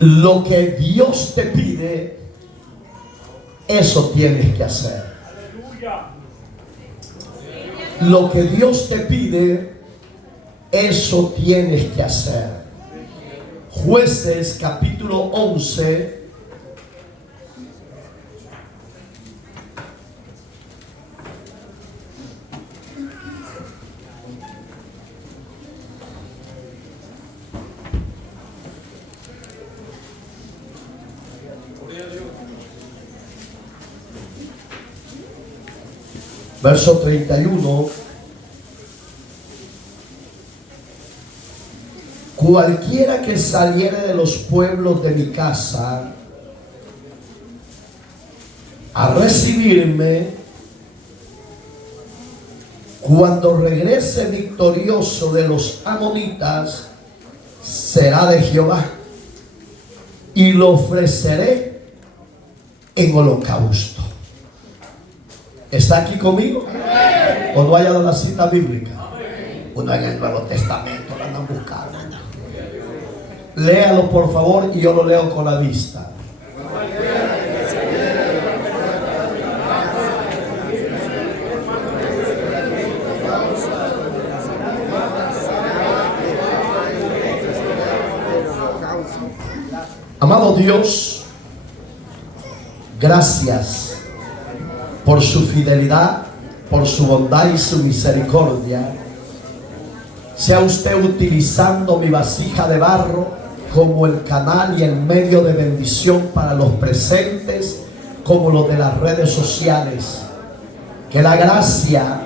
Lo que Dios te pide, eso tienes que hacer. Lo que Dios te pide, eso tienes que hacer. Jueces capítulo 11. Verso 31. Cualquiera que saliere de los pueblos de mi casa a recibirme, cuando regrese victorioso de los amonitas, será de Jehová, y lo ofreceré en holocausto. ¿Está aquí conmigo? ¿O no haya dado la cita bíblica? Uno en el Nuevo Testamento lo andan buscando. Léalo por favor, y yo lo leo con la vista. Amado Dios, gracias por su fidelidad, por su bondad y su misericordia. Sea usted utilizando mi vasija de barro como el canal y el medio de bendición para los presentes, como los de las redes sociales. Que la gracia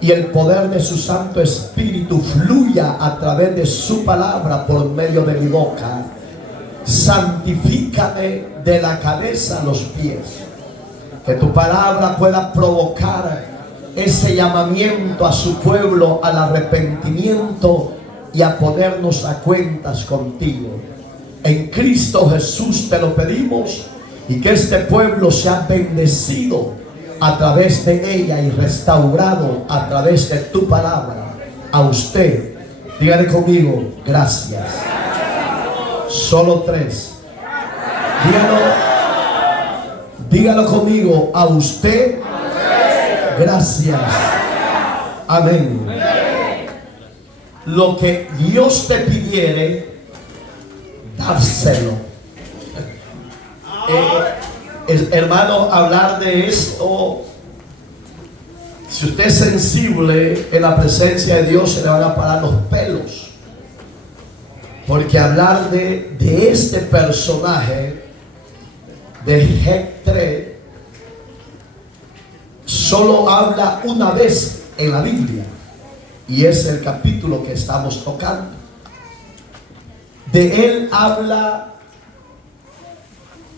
y el poder de su Santo Espíritu fluya a través de su palabra por medio de mi boca. Santifícame de la cabeza a los pies. Que tu palabra pueda provocar ese llamamiento a su pueblo al arrepentimiento y a ponernos a cuentas contigo. En Cristo Jesús te lo pedimos, y que este pueblo sea bendecido a través de ella y restaurado a través de tu palabra. A usted, dígale conmigo, gracias. Solo tres. Dígalo conmigo, a usted, gracias. Amén. Lo que Dios te pidiere, dárselo. Hermano, hablar de esto, si usted es sensible en la presencia de Dios, se le van a parar los pelos. Porque hablar de este personaje, de Jethro, solo habla una vez en la Biblia, y es el capítulo que estamos tocando. De él habla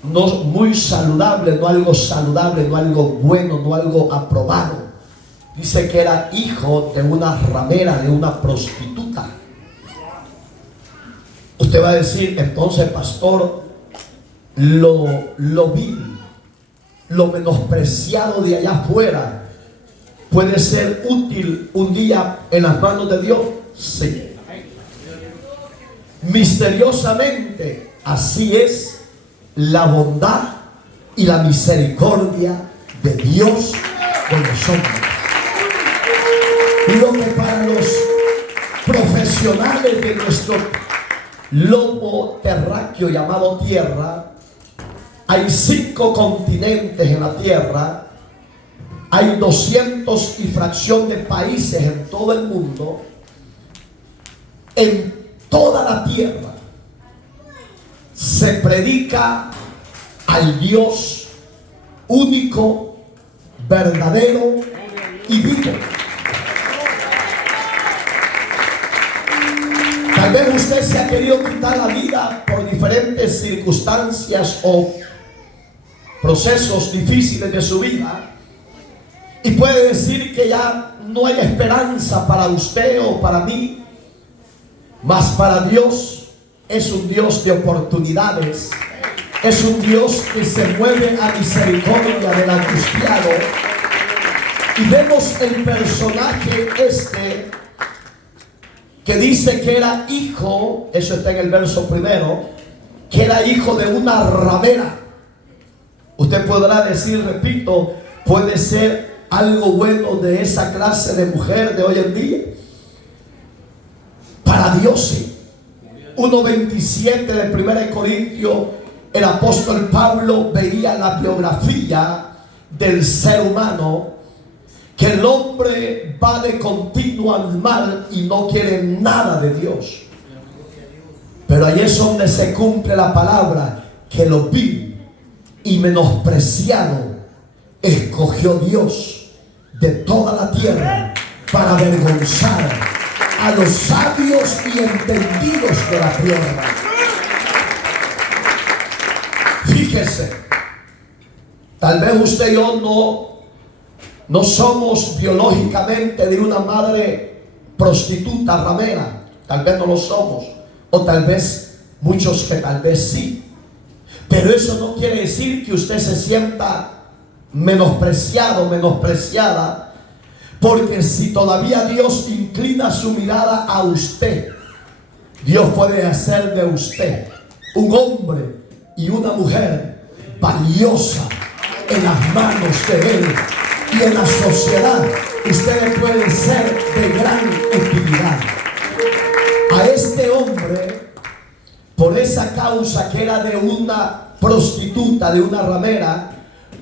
no muy saludable, no algo saludable, no algo bueno, no algo aprobado. Dice que era hijo de una ramera, de una prostituta. Usted va a decir, entonces, pastor, lo vil, lo menospreciado de allá afuera, ¿puede ser útil un día en las manos de Dios? Sí. Misteriosamente, así es la bondad y la misericordia de Dios con nosotros. Lo que para los profesionales de nuestro lomo terráqueo llamado tierra, hay 5 continentes en la tierra, hay 200 y fracción de países en todo el mundo. En toda la tierra se predica al Dios único, verdadero y vivo. Tal vez usted se ha querido quitar la vida por diferentes circunstancias o procesos difíciles de su vida, y puede decir que ya no hay esperanza para usted o para mí. Mas para Dios es un Dios de oportunidades, es un Dios que se mueve a misericordia del angustiado. Y vemos el personaje que dice que era hijo, eso está en el verso primero, que era hijo de una ramera. Usted podrá decir, repito, puede ser algo bueno de esa clase de mujer de hoy en día. Para Dios sí. 1:27 de 1 Corintios, el apóstol Pablo veía la biografía del ser humano, que el hombre va de continuo al mal y no quiere nada de Dios. Pero ahí es donde se cumple la palabra, que lo vil y menospreciado escogió Dios de toda la tierra para avergonzar a los sabios y entendidos de la tierra. Fíjese, tal vez usted y yo no somos biológicamente de una madre prostituta, ramera. Tal vez no lo somos, o tal vez muchos que tal vez sí. Pero eso no quiere decir que usted se sienta menospreciado, menospreciada, porque si todavía Dios inclina su mirada a usted, Dios puede hacer de usted un hombre y una mujer valiosa en las manos de Él, y en la sociedad ustedes pueden ser de gran utilidad. A este hombre, por esa causa que era de una prostituta, de una ramera,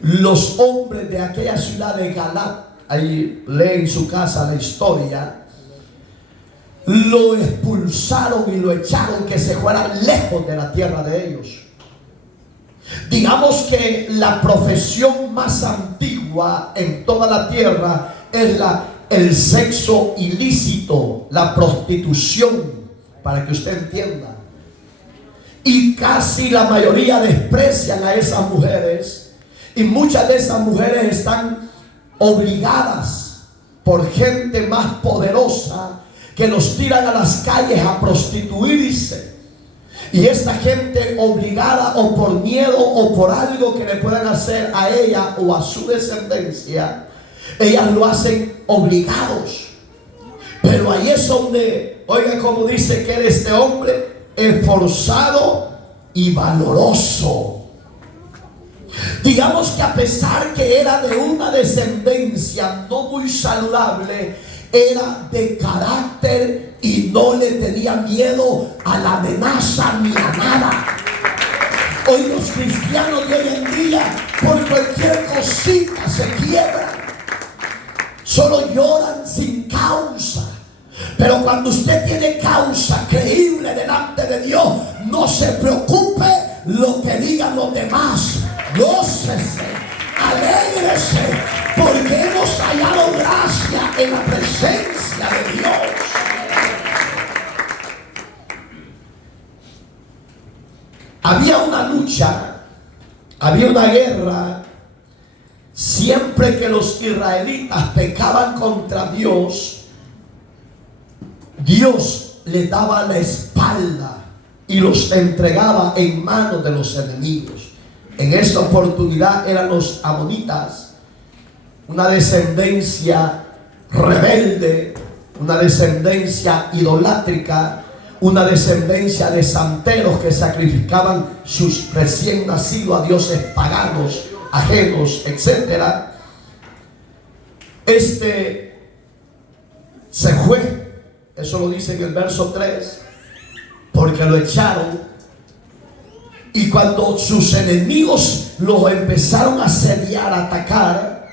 los hombres de aquella ciudad de Galat, ahí lee en su casa la historia, lo expulsaron y lo echaron, que se fuera lejos de la tierra de ellos. Digamos que la profesión más antigua en toda la tierra es el sexo ilícito, la prostitución, para que usted entienda. Y casi la mayoría desprecian a esas mujeres, y muchas de esas mujeres están obligadas por gente más poderosa que los tiran a las calles a prostituirse. Y esta gente obligada, o por miedo o por algo que le puedan hacer a ella o a su descendencia, ellas lo hacen obligados. Pero ahí es donde, oiga como dice que era este hombre, esforzado y valoroso. Digamos que a pesar que era de una descendencia no muy saludable, era de carácter y no le tenía miedo a la amenaza ni a nada. Hoy los cristianos de hoy en día, por cualquier cosita se quiebran, solo lloran sin causa. Pero cuando usted tiene causa creíble delante de Dios, no se preocupe lo que digan los demás. Gócese, alégrese, porque hemos hallado gracia en la presencia de Dios. Había una lucha, había una guerra. Siempre que los israelitas pecaban contra Dios, Dios les daba la espalda y los entregaba en manos de los enemigos. En esta oportunidad eran los amonitas, una descendencia rebelde, una descendencia idolátrica, una descendencia de santeros que sacrificaban sus recién nacidos a dioses paganos, ajenos, etc. Se fue, eso lo dice en el verso 3, porque lo echaron. Y cuando sus enemigos los empezaron a asediar, a atacar,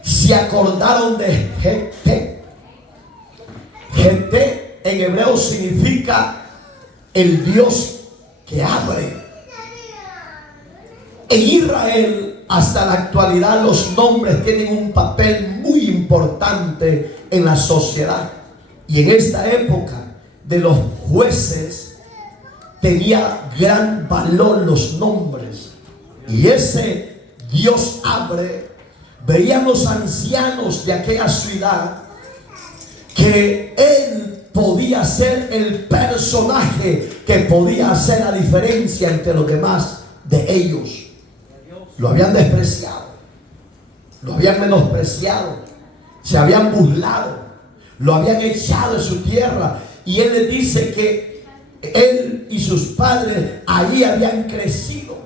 se acordaron de Jeté. Jeté en hebreo significa el Dios que abre. En Israel, hasta la actualidad, los nombres tienen un papel muy importante en la sociedad. Y en esta época de los jueces, tenía gran valor los nombres. Y ese Dios abre, veían los ancianos de aquella ciudad que él podía ser el personaje que podía hacer la diferencia entre los demás de ellos. Lo habían despreciado, lo habían menospreciado, se habían burlado, lo habían echado de su tierra. Y él les dice que él y sus padres allí habían crecido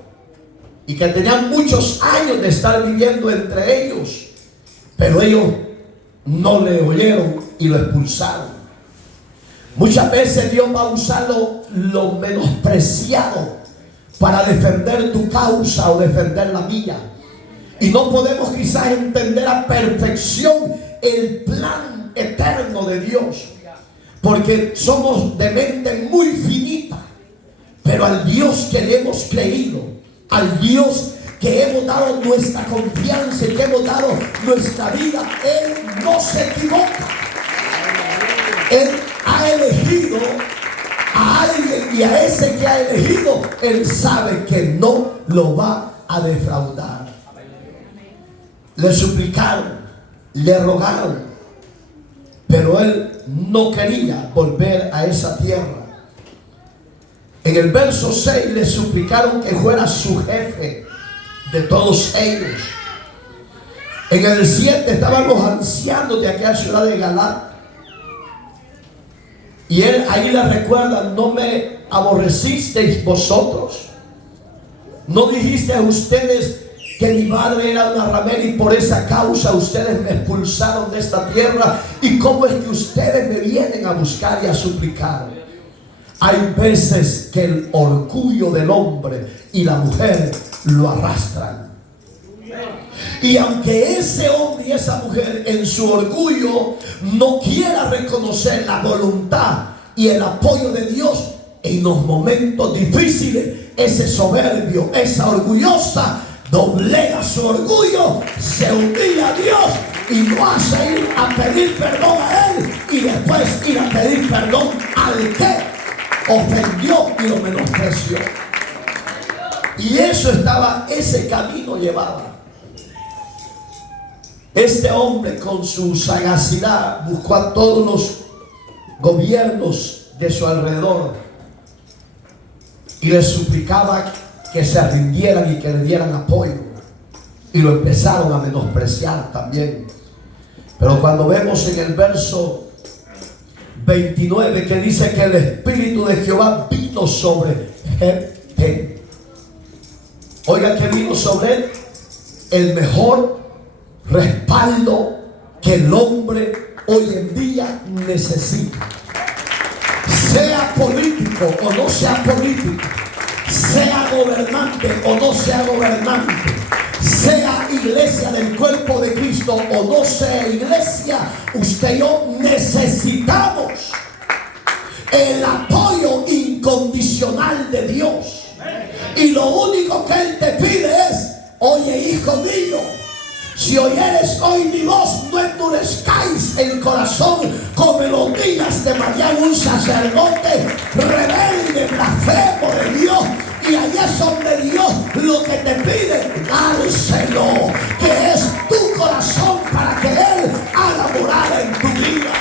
y que tenían muchos años de estar viviendo entre ellos, pero ellos no le oyeron y lo expulsaron. Muchas veces Dios va a usar lo menospreciado para defender tu causa o defender la mía. Y no podemos quizás entender a perfección el plan eterno de Dios, porque somos de mente muy finita. Pero al Dios que le hemos creído, al Dios que hemos dado nuestra confianza y que hemos dado nuestra vida, Él no se equivoca. Él ha elegido a alguien, y a ese que ha elegido, Él sabe que no lo va a defraudar. Le suplicaron, le rogaron, pero él no quería volver a esa tierra. En el verso 6 le suplicaron que fuera su jefe de todos ellos. En el 7 estaban los ancianos de aquella ciudad de Galaad, y él ahí le recuerda: no me aborrecisteis vosotros, no dijisteis a ustedes que mi madre era una ramera y por esa causa ustedes me expulsaron de esta tierra. ¿Y cómo es que ustedes me vienen a buscar y a suplicar? Hay veces que el orgullo del hombre y la mujer lo arrastran. Y aunque ese hombre y esa mujer en su orgullo no quiera reconocer la voluntad y el apoyo de Dios, en los momentos difíciles, ese soberbio, esa orgullosa, doblega su orgullo, se humilla a Dios y lo hace ir a pedir perdón a Él, y después ir a pedir perdón al que ofendió y lo menospreció. Y eso estaba, ese camino llevaba. Este hombre con su sagacidad buscó a todos los gobiernos de su alrededor y les suplicaba que se rindieran y que le dieran apoyo, y lo empezaron a menospreciar también. Pero cuando vemos en el verso 29 que dice que el Espíritu de Jehová vino sobre Jefté, oiga, que vino sobre él el mejor respaldo que el hombre hoy en día necesita. Sea político o no sea político, sea gobernante o no sea gobernante, sea iglesia del cuerpo de Cristo o no sea iglesia, usted y yo necesitamos el apoyo incondicional de Dios. Y lo único que Él te pide es: oye, hijo mío, si oyeres hoy mi voz, no endurezcáis el corazón como en los días de Madián, un sacerdote rebelde, blasfemo de Dios. Y allá es donde Dios lo que te pide, dárselo, que es tu corazón, para que Él haga morada en tu vida.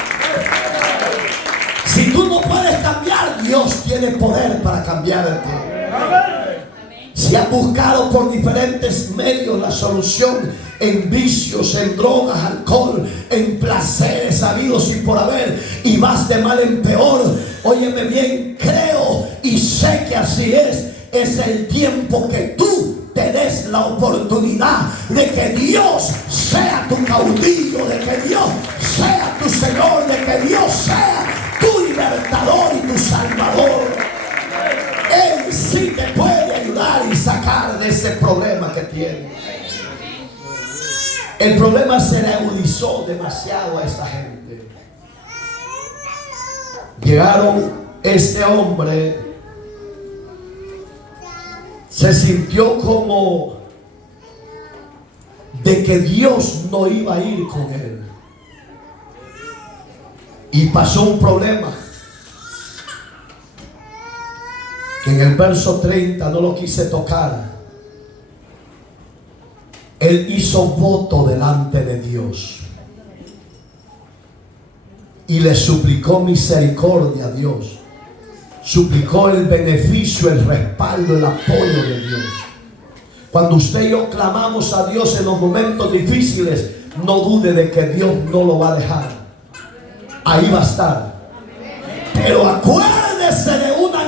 Si tú no puedes cambiar, Dios tiene poder para cambiarte. Si has buscado por diferentes medios la solución en vicios, en drogas, alcohol, en placeres habidos y por haber, y vas de mal en peor, óyeme bien, creo y sé que así es el tiempo que tú te des la oportunidad de que Dios sea tu caudillo, de que Dios sea tu Señor, de que Dios sea tu libertador y tu salvador. Él sí te puede ayudar y sacar de ese problema que tienes. El problema se le agudizó demasiado a esta gente. Llegaron, este hombre se sintió como de que Dios no iba a ir con él. Y pasó un problema. Que en el verso 30 no lo quise tocar. Él hizo voto delante de Dios y le suplicó misericordia a Dios. Suplicó el beneficio, el respaldo, el apoyo de Dios. Cuando usted y yo clamamos a Dios en los momentos difíciles, no dude de que Dios no lo va a dejar. Ahí va a estar. Pero acuérdese de una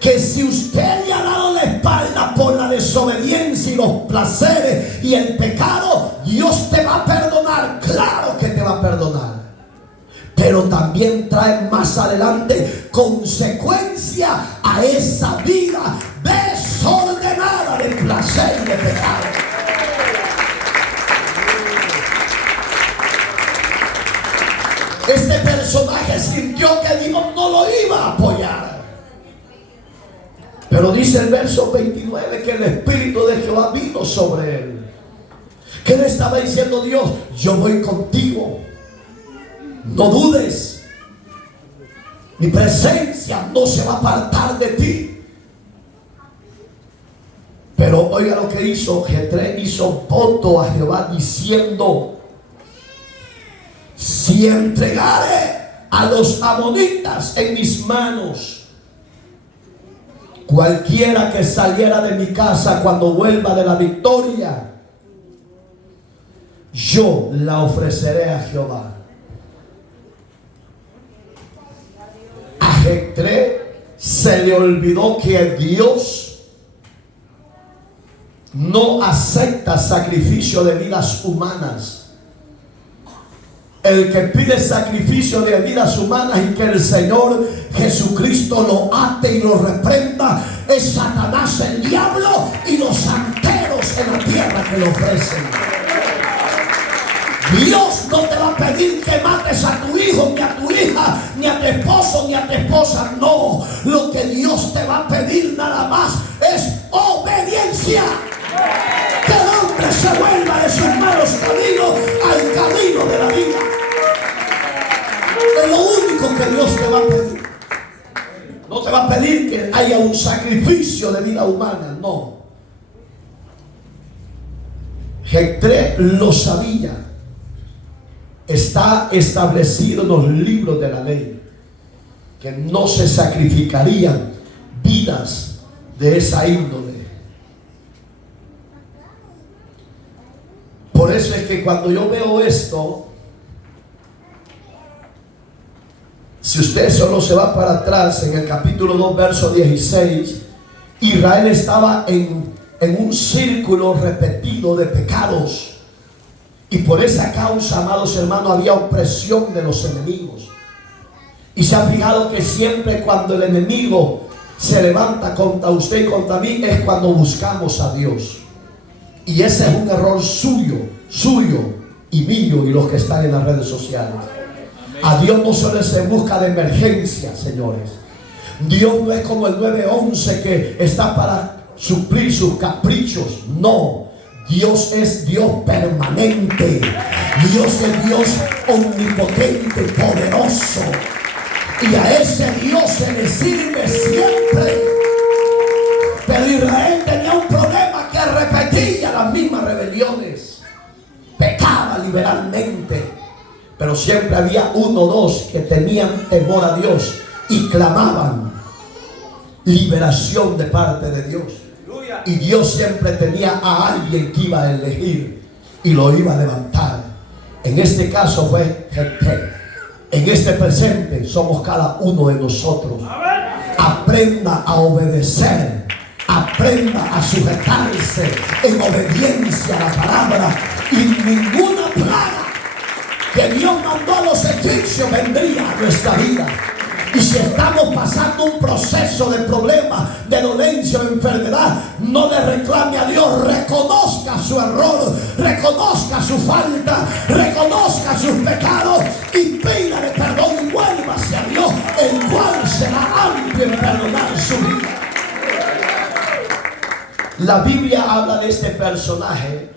que si usted le ha dado la espalda por la desobediencia y los placeres y el pecado, Dios te va a perdonar. Claro que te va a perdonar. Pero también trae más adelante consecuencia a esa vida desordenada de placer y de pecado. Este personaje sintió que Dios no lo iba a apoyar. Pero dice el verso 29 que el Espíritu de Jehová vino sobre él. ¿Qué le estaba diciendo Dios? Yo voy contigo. No dudes. Mi presencia no se va a apartar de ti. Pero oiga lo que hizo. Jetré hizo voto a Jehová diciendo: si entregare a los amonitas en mis manos, cualquiera que saliera de mi casa cuando vuelva de la victoria, yo la ofreceré a Jehová. A Jetré se le olvidó que Dios no acepta sacrificio de vidas humanas. El que pide sacrificio de vidas humanas y que el Señor Jesucristo lo ate y lo reprenda es Satanás, el diablo, y los santeros en la tierra que lo ofrecen. Dios no te va a pedir que mates a tu hijo, ni a tu hija, ni a tu esposo, ni a tu esposa. No, lo que Dios te va a pedir nada más es obediencia. Que el hombre se vuelva de sus malos caminos al camino de la vida. Es lo único que Dios te va a pedir. No te va a pedir que haya un sacrificio de vida humana, no. Jetré lo sabía. Está establecido en los libros de la ley que no se sacrificarían vidas de esa índole. Por eso es que cuando yo veo esto, si usted solo se va para atrás en el capítulo 2 verso 16, Israel estaba en un círculo repetido de pecados. Y por esa causa, amados hermanos, había opresión de los enemigos. Y se ha fijado que siempre cuando el enemigo se levanta contra usted y contra mí es cuando buscamos a Dios. Y ese es un error suyo y mío y los que están en las redes sociales. A Dios no solo se busca de emergencia, señores. Dios no es como el 911 que está para suplir sus caprichos. No. Dios es Dios permanente. Dios es Dios omnipotente, poderoso. Y a ese Dios se le sirve siempre. Pero Israel tenía un problema, que repetía las mismas rebeliones. Pecaba liberalmente. Pero siempre había uno o dos que tenían temor a Dios y clamaban liberación de parte de Dios. Y Dios siempre tenía a alguien que iba a elegir y lo iba a levantar. En este caso fue Jetré. En este presente somos cada uno de nosotros. Aprenda a obedecer. Aprenda a sujetarse en obediencia a la palabra. Y ninguna plaga que Dios mandó a los egipcios vendría a nuestra vida. Y si estamos pasando un proceso de problema, de dolencia o enfermedad, no le reclame a Dios. Reconozca su error, reconozca su falta, reconozca sus pecados y pídale perdón y vuelva hacia Dios, el cual será amplio en perdonar su vida. La Biblia habla de este personaje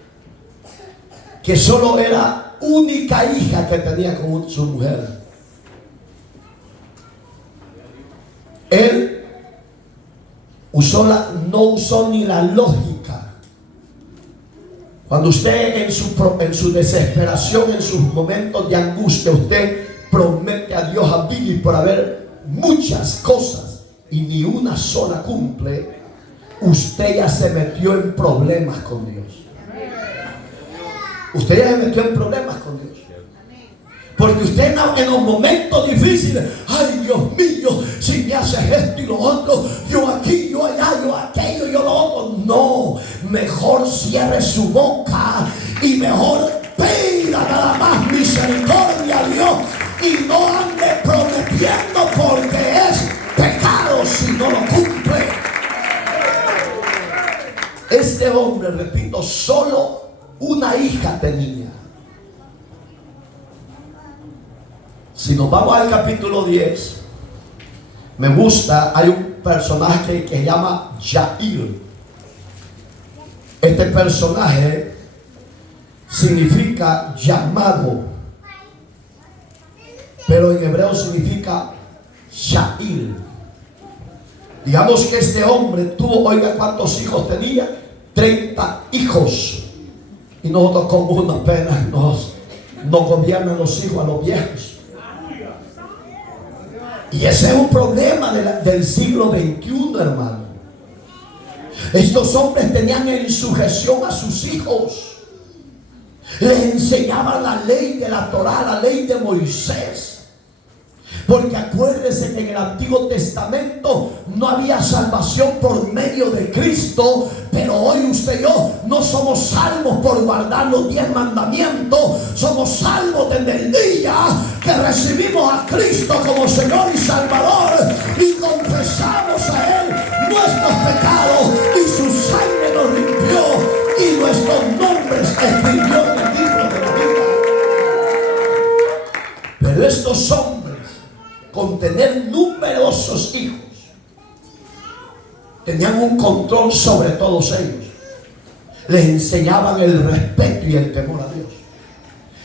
que solo era única hija que tenía con su mujer. Él no usó ni la lógica. Cuando usted en su desesperación, en sus momentos de angustia, usted promete a Dios a vivir por haber muchas cosas y ni una sola cumple, usted ya se metió en problemas con Dios. Usted ya se metió en problemas con Dios. Porque usted en los momentos difíciles, ay Dios mío, si me haces esto y lo otro, yo aquí, yo allá, yo aquello, yo lo otro. No, mejor cierre su boca y mejor pida nada más misericordia a Dios. Y no ande prometiendo porque es pecado si no lo cumple. Este hombre, repito, solo una hija tenía. Si nos vamos al capítulo 10, me gusta, hay un personaje que se llama Jair. Este personaje significa llamado, pero en hebreo significa Jair. Digamos que este hombre tuvo, oiga cuántos hijos tenía, 30 hijos. Y nosotros con uno apenas nos gobiernan los hijos a los viejos. Y ese es un problema del siglo XXI, hermano. Estos hombres tenían en sujeción a sus hijos. Les enseñaban la ley de la Torá, la ley de Moisés. Porque acuérdese que en el Antiguo Testamento no había salvación por medio de Cristo. Pero hoy usted y yo no somos salvos por guardar los 10 mandamientos. Somos salvos desde el día que recibimos a Cristo como Señor y Salvador y confesamos a Él nuestros pecados y su sangre nos limpió y nuestros nombres escribió en el libro de la vida. Pero estos hombres, con tener numerosos hijos, tenían un control sobre todos ellos. Les enseñaban el respeto y el temor a Dios.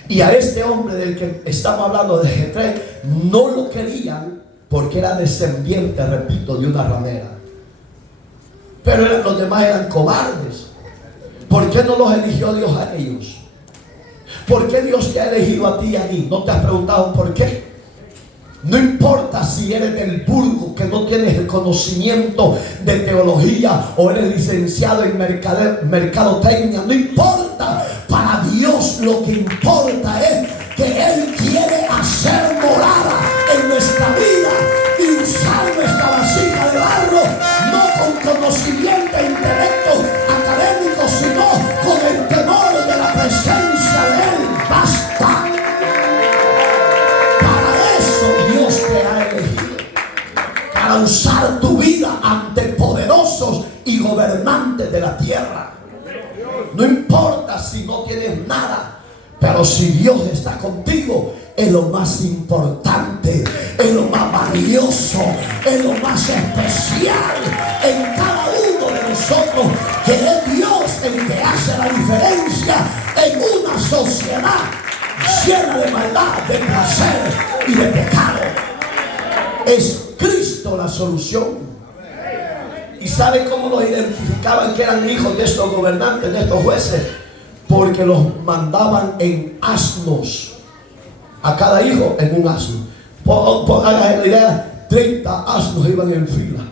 Y a este hombre del que estamos hablando, de Jetré, no lo querían porque era descendiente, repito, de una ramera. Pero los demás eran cobardes. ¿Por qué no los eligió Dios a ellos? ¿Por qué Dios te ha elegido a ti y a mí? ¿No te has preguntado por qué? No importa si eres del vulgo, que no tienes el conocimiento de teología, o eres licenciado en mercadotecnia, no importa. Para Dios lo que importa es que Él quiere hacer morada en nuestra vida y usar nuestra vasija de barro, no con conocimiento e intelecto académico, sino con el temor de la presencia de Él. Basta. Para usar tu vida ante poderosos y gobernantes de la tierra. No importa si no tienes nada, pero si Dios está contigo, es lo más importante, es lo más valioso, es lo más especial en cada uno de nosotros, que es Dios el que hace la diferencia en una sociedad llena de maldad, de placer y de pecado. Es Cristo la solución. ¿Y sabe cómo los identificaban que eran hijos de estos gobernantes, de estos jueces? Porque los mandaban en asnos. A cada hijo en un asno. Hagan la idea, 30 asnos iban en fila.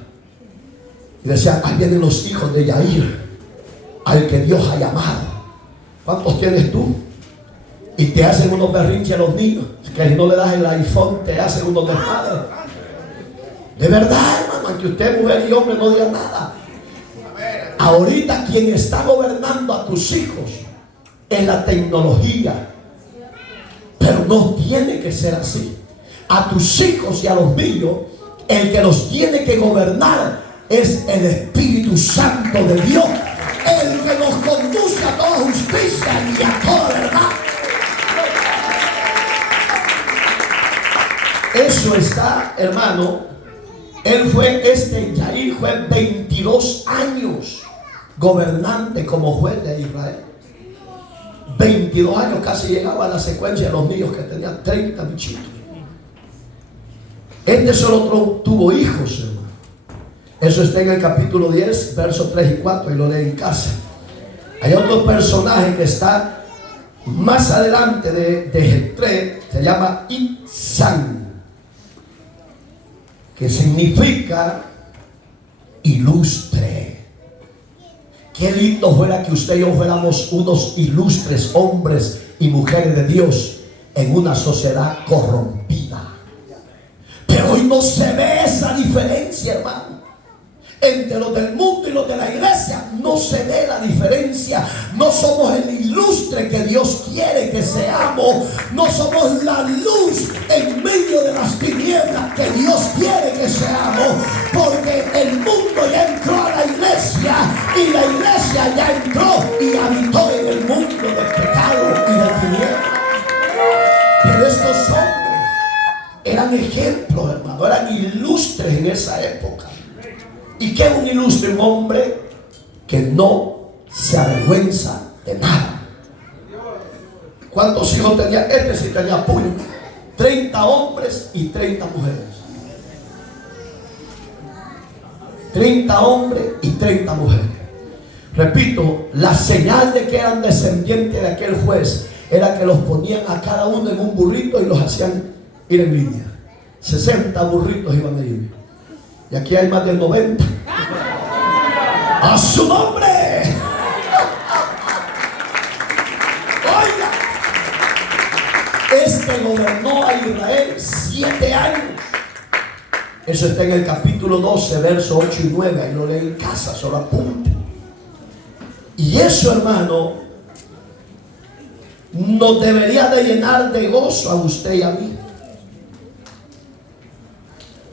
Y decían, ahí vienen los hijos de Jair, al que Dios ha llamado. ¿Cuántos tienes tú? Y te hacen unos berrinches a los niños, que si no le das el iPhone te hacen unos desmadres. De verdad, hermano, aunque usted, mujer y hombre, no diga nada. Ahorita quien está gobernando a tus hijos es la tecnología. Pero no tiene que ser así. A tus hijos y a los míos, el que los tiene que gobernar es el Espíritu Santo de Dios, el que nos conduce a toda justicia y a toda verdad. Eso está, hermano. Jair fue 22 años gobernante como juez de Israel. 22 años, casi llegaba a la secuencia de los niños que tenían 30 bichitos. Este solo tuvo hijos, hermano. Eso está en el capítulo 10, versos 3 y 4, y lo leen en casa. Hay otro personaje que está más adelante de Jetré, se llama Ibzan, que significa ilustre. Qué lindo fuera que usted y yo fuéramos unos ilustres hombres y mujeres de Dios, en una sociedad corrompida. Pero hoy no se ve esa diferencia, hermano. Entre los del mundo y los de la iglesia no se ve la diferencia. No somos el ilustre que Dios quiere que seamos. No somos la luz en medio de las tinieblas que Dios quiere que seamos. Porque el mundo ya entró a la iglesia y la iglesia ya entró y habitó en el mundo del pecado y de tinieblas. Pero estos hombres eran ejemplos, hermano, eran ilustres en esa época. ¿Y qué es un ilustre? Un hombre que no se avergüenza de nada. ¿Cuántos hijos tenía? Este sí tenía puño. 30 hombres y 30 mujeres. 30 hombres y 30 mujeres. Repito, la señal de que eran descendientes de aquel juez era que los ponían a cada uno en un burrito y los hacían ir en línea. 60 burritos iban a ir. Y aquí hay más de 90. ¡A su nombre! Oiga, este gobernó a Israel 7 años. Eso está en el capítulo 12, versos 8 y 9. Ahí lo leen en casa, solo apunte. Y eso, hermano, nos debería de llenar de gozo a usted y a mí.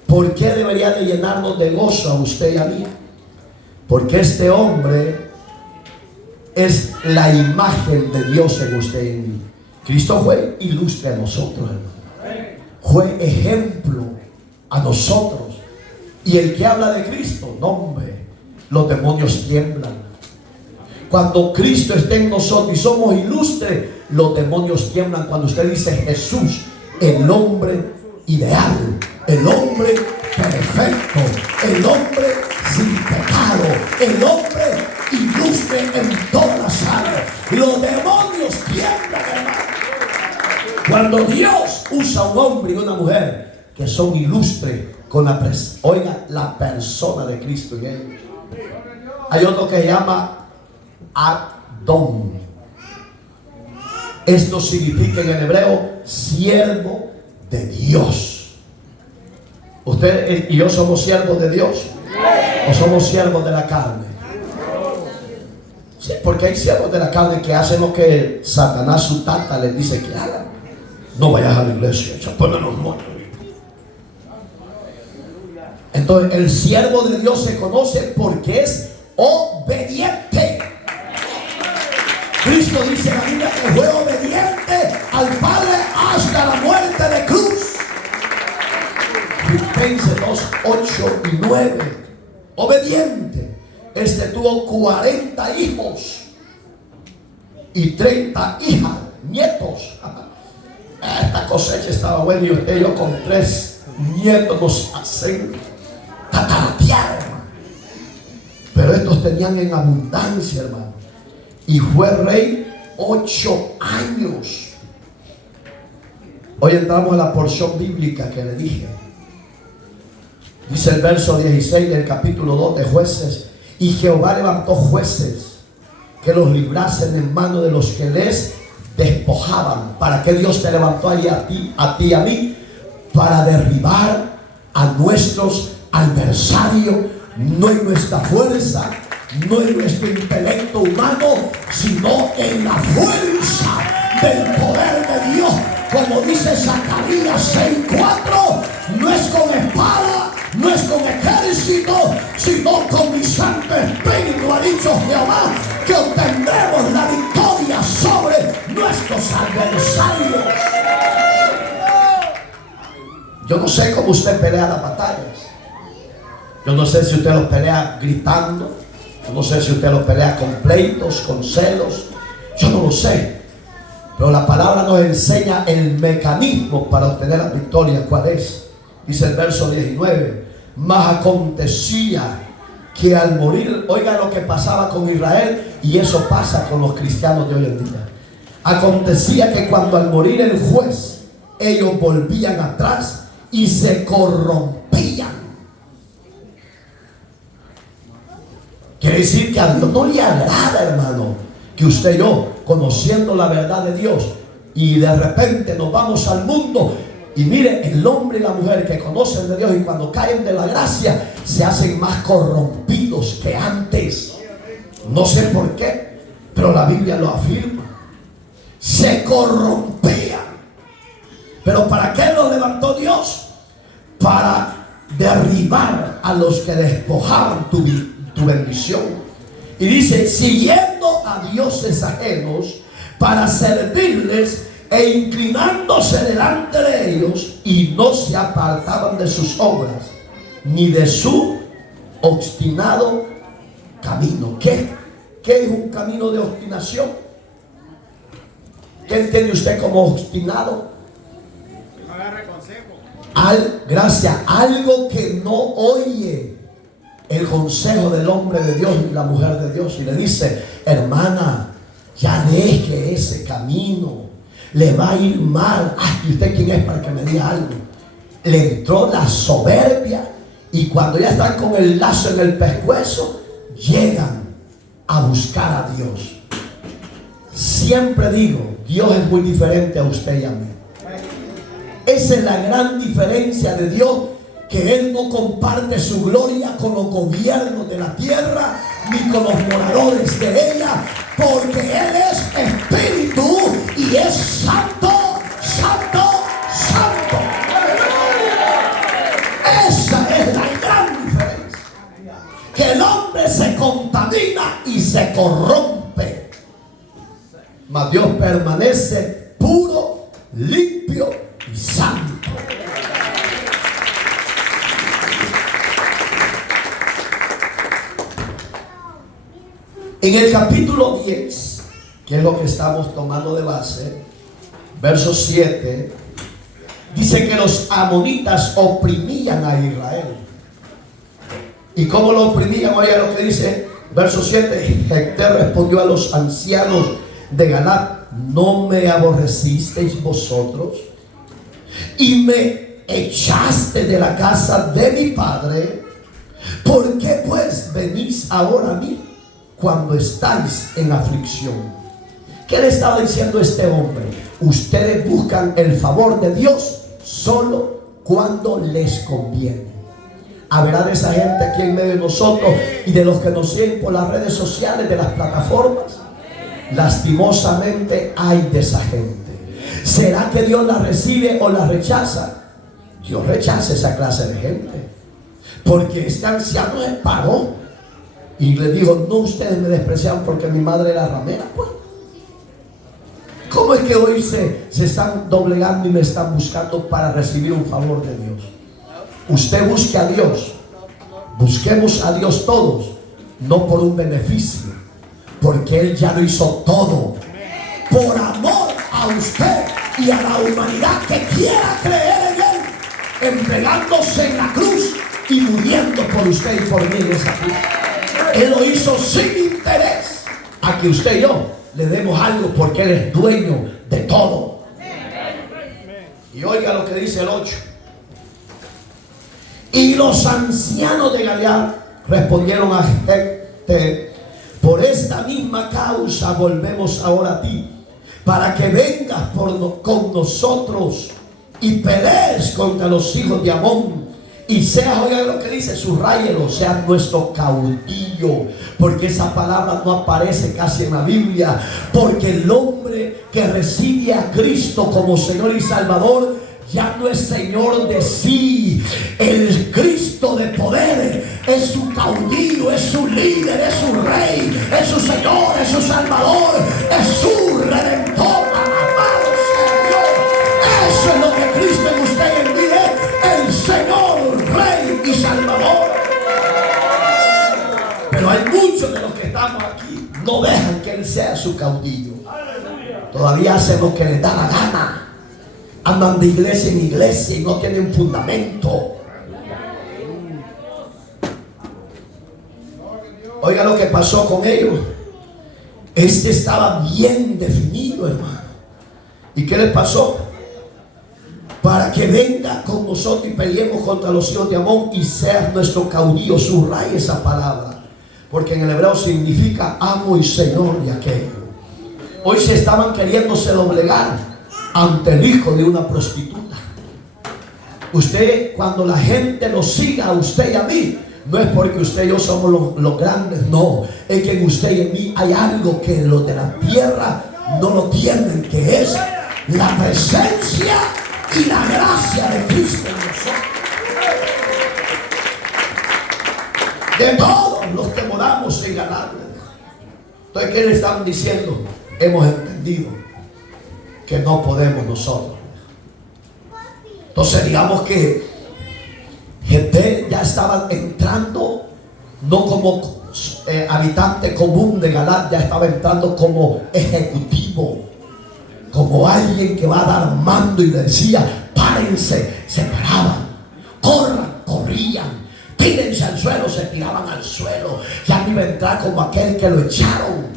¿Por qué debería de llenarnos de gozo a usted y a mí? Porque este hombre es la imagen de Dios en usted y en mí. Cristo fue ilustre a nosotros, hermano. Fue ejemplo a nosotros. Y el que habla de Cristo, no, hombre, los demonios tiemblan. Cuando Cristo está en nosotros y somos ilustres, los demonios tiemblan. Cuando usted dice Jesús, el hombre ideal, el hombre perfecto, el hombre sin pecado, el hombre ilustre en todas las áreas. Los demonios tiemblan, hermano. Cuando Dios usa a un hombre y una mujer que son ilustres con la la persona de Cristo en ellos. Hay otro que se llama Adón. Esto significa en el hebreo siervo de Dios. ¿Usted y yo somos siervos de Dios? ¿O somos siervos de la carne? Sí, porque hay siervos de la carne que hacen lo que Satanás, su tata, les dice que hagan. No vayas a la iglesia, pongan los moños. Entonces el siervo de Dios se conoce porque es obediente. Cristo dice en la Biblia que fue obediente al Padre hasta la muerte de cruz. Filipenses 2, 8 y 9. Obediente. Este tuvo 40 hijos y 30 hijas, nietos. Esta cosecha estaba buena y usted y yo con 3 nietos nos hacen tataratear, hermano. Pero estos tenían en abundancia, hermano. Y fue rey 8 años. Hoy entramos a la porción bíblica que le dije. Dice el verso 16 del capítulo 2 de Jueces: y Jehová levantó jueces que los librasen en mano de los que les despojaban. ¿Para qué Dios te levantó ahí a ti y a mí? Para derribar a nuestros adversarios, no en nuestra fuerza, no en nuestro intelecto humano, sino en la fuerza del poder de Dios. Como dice Zacarías 6:4, no es con espada, no es con ejército, sino con mi Santo Espíritu, ha dicho Jehová, que obtendremos la victoria sobre nuestros adversarios. Yo no sé cómo usted pelea las batallas. Yo no sé si usted los pelea gritando. Yo no sé si usted los pelea con pleitos, con celos. Yo no lo sé. Pero la palabra nos enseña el mecanismo para obtener la victoria. ¿Cuál es? Dice el verso 19: mas acontecía que al morir, oiga lo que pasaba con Israel, y eso pasa con los cristianos de hoy en día. Acontecía que cuando al morir el juez, ellos volvían atrás y se corrompían. Quiere decir que a Dios no le agrada, hermano, que usted y yo, conociendo la verdad de Dios, y de repente nos vamos al mundo. Y mire, el hombre y la mujer que conocen de Dios y cuando caen de la gracia se hacen más corrompidos que antes. No sé por qué, pero la Biblia lo afirma. Se corrompían. ¿Pero para qué lo levantó Dios? Para derribar a los que despojaban tu bendición. Y dice, siguiendo a dioses ajenos para servirles e inclinándose delante de ellos, y no se apartaban de sus obras ni de su obstinado camino. ¿Qué es un camino de obstinación? ¿Qué entiende usted como obstinado? No agarre consejo. Gracias, algo que no oye el consejo del hombre de Dios y la mujer de Dios, y le dice, hermana, ya deje ese camino, le va a ir mal. ¿Y usted quién es para que me diga algo? Le entró la soberbia, y cuando ya están con el lazo en el pescuezo, llegan a buscar a Dios. Siempre digo, Dios es muy diferente a usted y a mí. Esa es la gran diferencia de Dios, que Él no comparte su gloria con los gobiernos de la tierra ni con los moradores de ella, porque Él es espíritu y es santo, santo, santo. Esa es la gran diferencia, que el hombre se contamina y se corrompe, mas Dios permanece puro, limpio y santo. En el capítulo 10, que es lo que estamos tomando de base, verso 7, dice que los amonitas oprimían a Israel. ¿Y cómo lo oprimían? Oiga lo que dice, verso 7, Jefté respondió a los ancianos de Galaad, ¿no me aborrecisteis vosotros y me echaste de la casa de mi padre? ¿Por qué pues venís ahora a mí cuando estáis en aflicción? ¿Qué le estaba diciendo este hombre? Ustedes buscan el favor de Dios solo cuando les conviene. Habrá de esa gente aquí en medio de nosotros y de los que nos siguen por las redes sociales, de las plataformas. Lastimosamente hay de esa gente. ¿Será que Dios la recibe o la rechaza? Dios rechaza esa clase de gente, porque este anciano se paró y le dijo, no, ustedes me despreciaron porque mi madre era ramera. Pues, ¿cómo es que hoy se están doblegando y me están buscando para recibir un favor de Dios? Usted busque a Dios. Busquemos a Dios todos, no por un beneficio, porque Él ya lo hizo todo por amor a usted y a la humanidad que quiera creer en Él, entregándose en la cruz y muriendo por usted y por mí en esa cruz. Él lo hizo sin interés a que usted y yo le demos algo, porque Él es dueño de todo. Y oiga lo que dice el 8. Y los ancianos de Galaad respondieron a Jefté, por esta misma causa volvemos ahora a ti, para que vengas con nosotros y pelees contra los hijos de Amón, y seas, oiga lo que dice, subrayelo, seas nuestro caudillo, porque esa palabra no aparece casi en la Biblia, porque el hombre que recibe a Cristo como Señor y Salvador ya no es Señor de sí. El Cristo de poder es su caudillo, es su líder, es su rey, es su Señor, es su Salvador, es su Redentor. Amado Señor, eso es lo que Cristo en usted y en mí es, el Señor, Rey y Salvador. Pero hay muchos de los que estamos aquí, no dejan que Él sea su caudillo. Todavía hacen lo que les da la gana. Andan de iglesia en iglesia y no tienen fundamento. Oiga lo que pasó con ellos. Este estaba bien definido, hermano. ¿Y qué les pasó? Para que venga con nosotros y peleemos contra los hijos de Amón y seas nuestro caudillo. Subraya esa palabra, porque en el hebreo significa amo y señor de aquello. Hoy se estaban queriéndose doblegar ante el hijo de una prostituta. Usted, cuando la gente lo siga a usted y a mí, no es porque usted y yo somos los grandes, no. Es que en usted y en mí hay algo que los de la tierra no lo tienen, que es la presencia y la gracia de Cristo en nosotros. De todos los que moramos en Galacia. Entonces, ¿qué le están diciendo? Hemos entendido que no podemos nosotros. Entonces, digamos que gente ya estaba entrando no como habitante común de Galacia, ya estaba entrando como ejecutivo, como alguien que va a dar mando, y le decía: párense, se paraban, corran, corrían, tírense al suelo, se tiraban al suelo. Ya no iba a entrar como aquel que lo echaron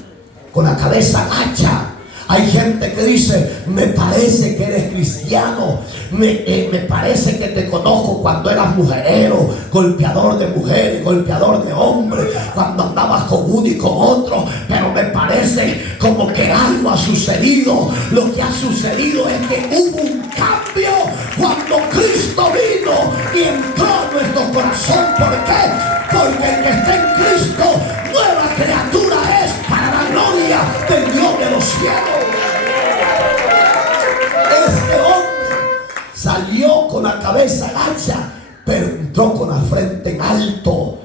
con la cabeza gacha. Hay gente que dice: me parece que eres cristiano, me parece que te conozco cuando eras mujerero, golpeador de mujeres, golpeador de hombres, cuando andabas con uno y con otro, pero me parece como que algo ha sucedido. Lo que ha sucedido es que hubo un cambio cuando Cristo vino y entró a nuestro corazón. ¿Por qué? Porque el que está en Cristo, nueva criatura es, para la gloria del Dios de los cielos. Este hombre salió con la cabeza gacha, pero entró con la frente en alto.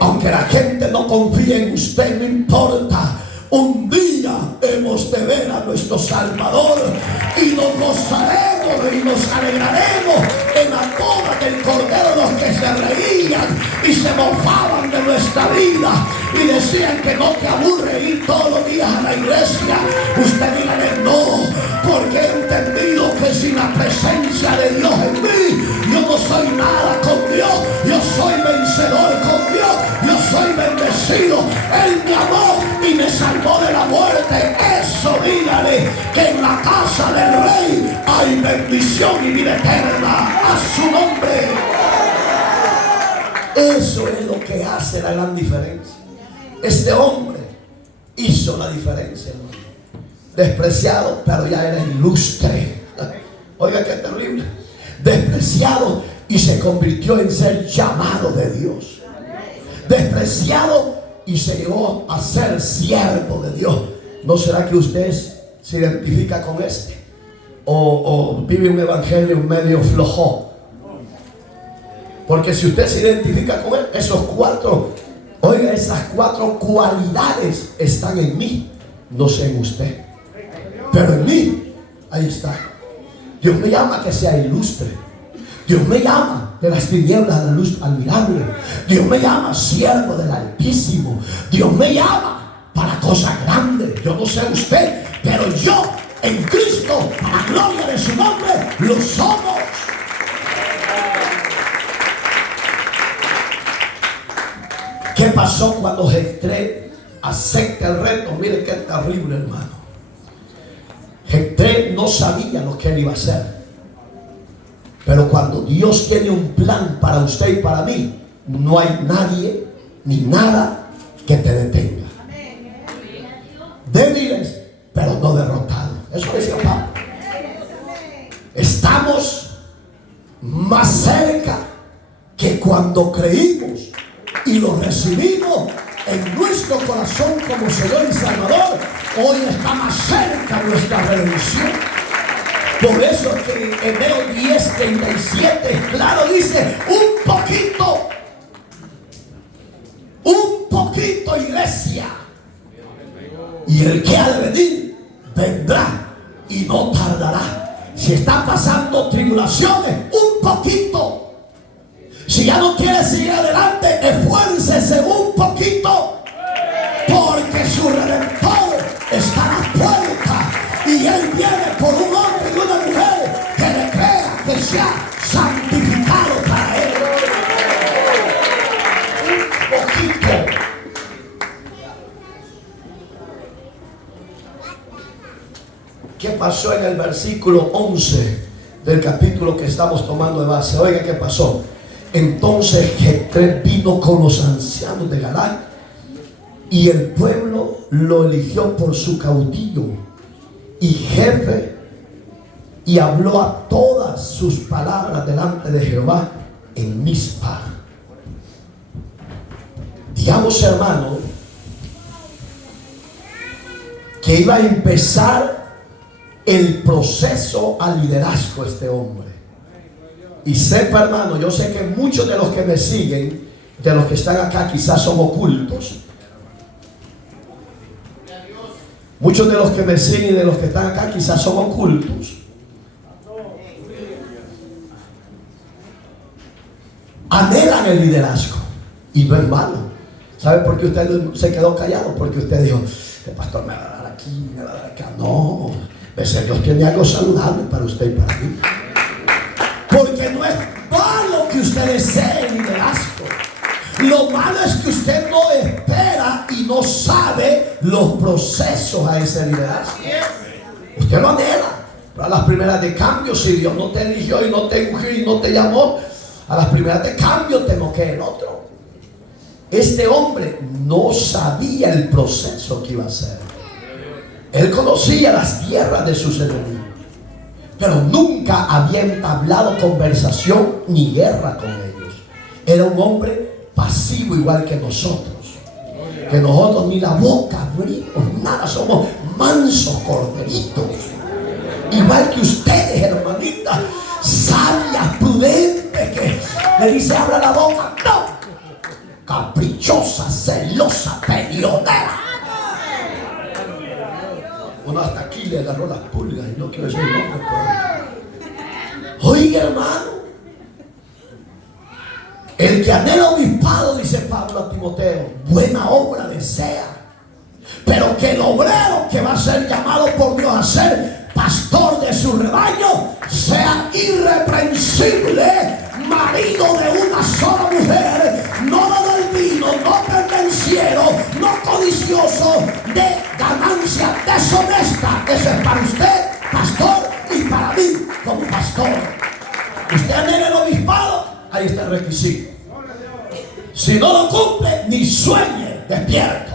Aunque la gente no confíe en usted, no importa. Un día hemos de ver a nuestro Salvador y nos gozaremos y nos alegraremos en la boda del Cordero. Los que se reían y se mofaban de nuestra vida y decían que no te aburre ir todos los días a la iglesia, usted dígale: no, porque he entendido que sin la presencia de Dios en mí, yo no soy nada con Dios. Yo soy vencedor con Dios, yo soy bendecido. Él me amó y me salvó de la muerte. Eso dígale, que en la casa del Rey hay bendición y vida eterna. A su nombre. Eso es lo que hace la gran diferencia. Este hombre hizo la diferencia, ¿no? Despreciado, pero ya era ilustre. Oiga, qué terrible. Despreciado y se convirtió en ser llamado de Dios. Despreciado y se llegó a ser siervo de Dios. ¿No será que usted se identifica con este? O vive un evangelio medio flojo? Porque si usted se identifica con él, esas cuatro cualidades están en mí. No sé en usted, pero en mí, ahí está. Dios me llama a que sea ilustre. Dios me llama de las tinieblas a la luz admirable. Dios me llama siervo del Altísimo. Dios me llama para cosas grandes. Yo no sé usted, pero yo en Cristo, para la gloria de su nombre, lo somos. ¿Qué pasó cuando Jefté acepta el reto? Mire qué terrible, hermano. Jefté no sabía lo que él iba a hacer. Pero cuando Dios tiene un plan para usted y para mí, no hay nadie ni nada que te detenga. Débiles, pero no derrotados. Eso decía Pablo. Estamos más cerca que cuando creímos y lo recibimos en nuestro corazón como Señor y Salvador. Hoy está más cerca nuestra redención. Por eso que en Hebreos 10:37 claro dice: un poquito iglesia, y el que ha de venir vendrá y no tardará. Si está pasando tribulaciones, un poquito. Si ya no quiere seguir adelante, esfuércese un poquito, porque su Redentor está a la puerta y Él viene por un hombre y una mujer que le crea, que sea santificado para Él. Un poquito. ¿Qué pasó en el versículo 11 del capítulo que estamos tomando de base? Oiga, ¿qué pasó? Entonces Jefté vino con los ancianos de Galaad y el pueblo lo eligió por su caudillo y jefe y habló a todas sus palabras delante de Jehová en Mizpa. Digamos, hermano, que iba a empezar el proceso al liderazgo este hombre. Y sepa, hermano, yo sé que muchos de los que me siguen, de los que están acá, quizás son ocultos. Muchos de los que me siguen, de los que están acá, quizás son ocultos. Anhelan el liderazgo. Y no es malo. ¿Sabe por qué usted se quedó callado? Porque usted dijo, el pastor me va a dar aquí, me va a dar acá. No, ese Dios tiene algo saludable para usted y para mí. Porque no es malo que usted desee el liderazgo. Lo malo es que usted no espera y no sabe los procesos a ese liderazgo. Usted lo anhela. Pero a las primeras de cambio, si Dios no te eligió y no te ungió y no te llamó, a las primeras de cambio te noquea el otro. Este hombre no sabía el proceso que iba a hacer. Él conocía las tierras de sus enemigos, pero nunca había entablado conversación ni guerra con ellos. Era un hombre pasivo igual que nosotros. Que nosotros ni la boca abrimos, nada, somos mansos corderitos. Igual que ustedes, hermanitas, sabias, prudentes, que le dice abra la boca, no. Caprichosa, celosa, peleonera. Uno hasta aquí le agarró las pulgas y no quiero decir el nombre. Oiga, hermano, el que anhela obispado, dice Pablo a Timoteo, buena obra desea, pero que el obrero que va a ser llamado por Dios a ser pastor de su rebaño sea irreprensible, marido de una sola mujer, no dado el vino, no pendenciero, no codicioso de ganancia deshonesta. Ese es para usted, pastor, y para mí como pastor. Usted anhela el obispado, ahí está el requisito. Si no lo cumple, ni sueñe despierto,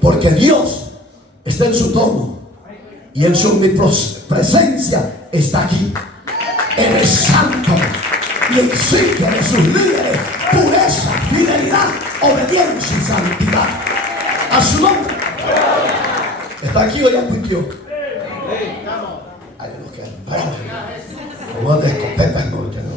porque Dios está en su trono y en su omnipresencia está aquí. Él es santo y exige de sus líderes pureza, fidelidad, obediencia y santidad. A su nombre. ¿Está aquí o ya cuitió? Hay unos que han bravos, como de escopetas no tenemos.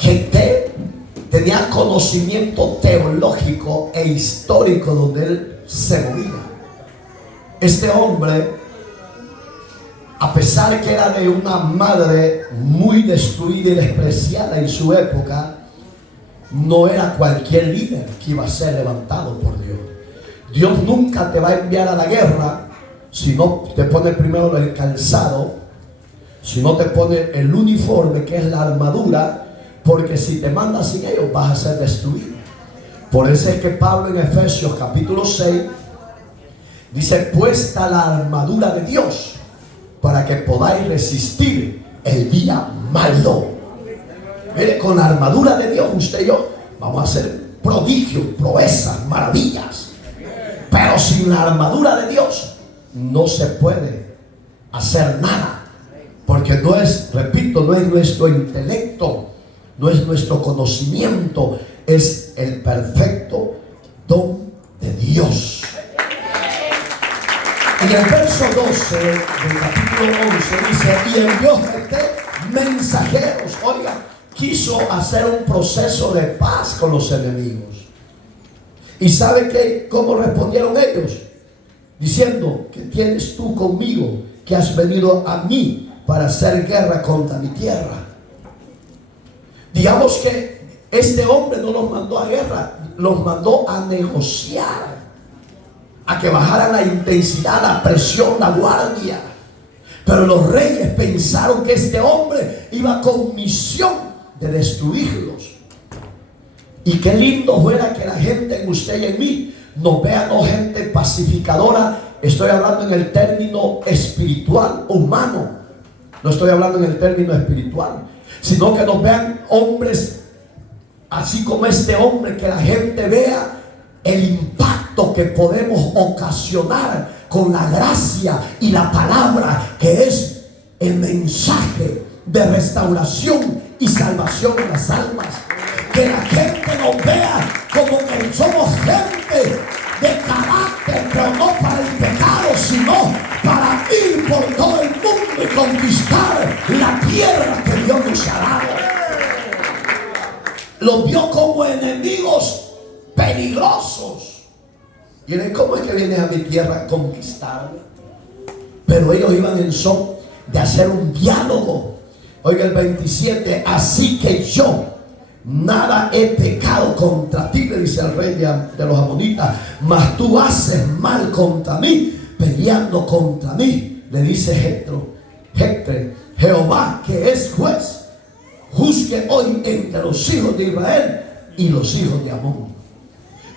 Gente tenía conocimiento teológico e histórico donde él se movía. Este hombre, a pesar que era de una madre muy destruida y despreciada en su época, no era cualquier líder que iba a ser levantado por Dios. Dios nunca te va a enviar a la guerra si no te pone primero el calzado, si no te pone el uniforme que es la armadura, porque si te mandas sin ellos vas a ser destruido. Por eso es que Pablo en Efesios capítulo 6 dice, puesta la armadura de Dios para que podáis resistir el día malo. Mire, con la armadura de Dios usted y yo vamos a hacer prodigios, proezas, maravillas. Pero sin la armadura de Dios no se puede hacer nada, porque no es, repito, no es nuestro intelecto, no es nuestro conocimiento, es el perfecto don de Dios. En el verso 12 del capítulo 11 dice, y envió gente mensajeros. Oiga, quiso hacer un proceso de paz con los enemigos. ¿Y sabe qué? ¿Cómo respondieron ellos? Diciendo, ¿qué tienes tú conmigo que has venido a mí para hacer guerra contra mi tierra? Digamos que este hombre no los mandó a guerra, los mandó a negociar, a que bajaran la intensidad, la presión, la guardia. Pero los reyes pensaron que este hombre iba con misión de destruirlos. Y qué lindo fuera que la gente en usted y en mí nos vea, no gente pacificadora, estoy hablando en el término espiritual, humano, No estoy hablando en el término espiritual, sino que nos vean hombres así como este hombre, que la gente vea el impacto que podemos ocasionar con la gracia y la palabra, que es el mensaje de restauración y salvación de las almas. Que la gente nos vea como que somos gente de carácter, pero no para el pecado, sino para ir por todo el mundo y conquistar la tierra que Dios nos ha dado. Los vio como enemigos peligrosos. Miren, ¿cómo es que vienes a mi tierra a conquistarla? Pero ellos iban en son de hacer un diálogo. Oiga el 27, así que yo nada he pecado contra ti, le dice el rey de los amonitas, mas tú haces mal contra mí, peleando contra mí. Le dice Jethro, Jehová, que es juez, juzgue hoy entre los hijos de Israel y los hijos de Amón.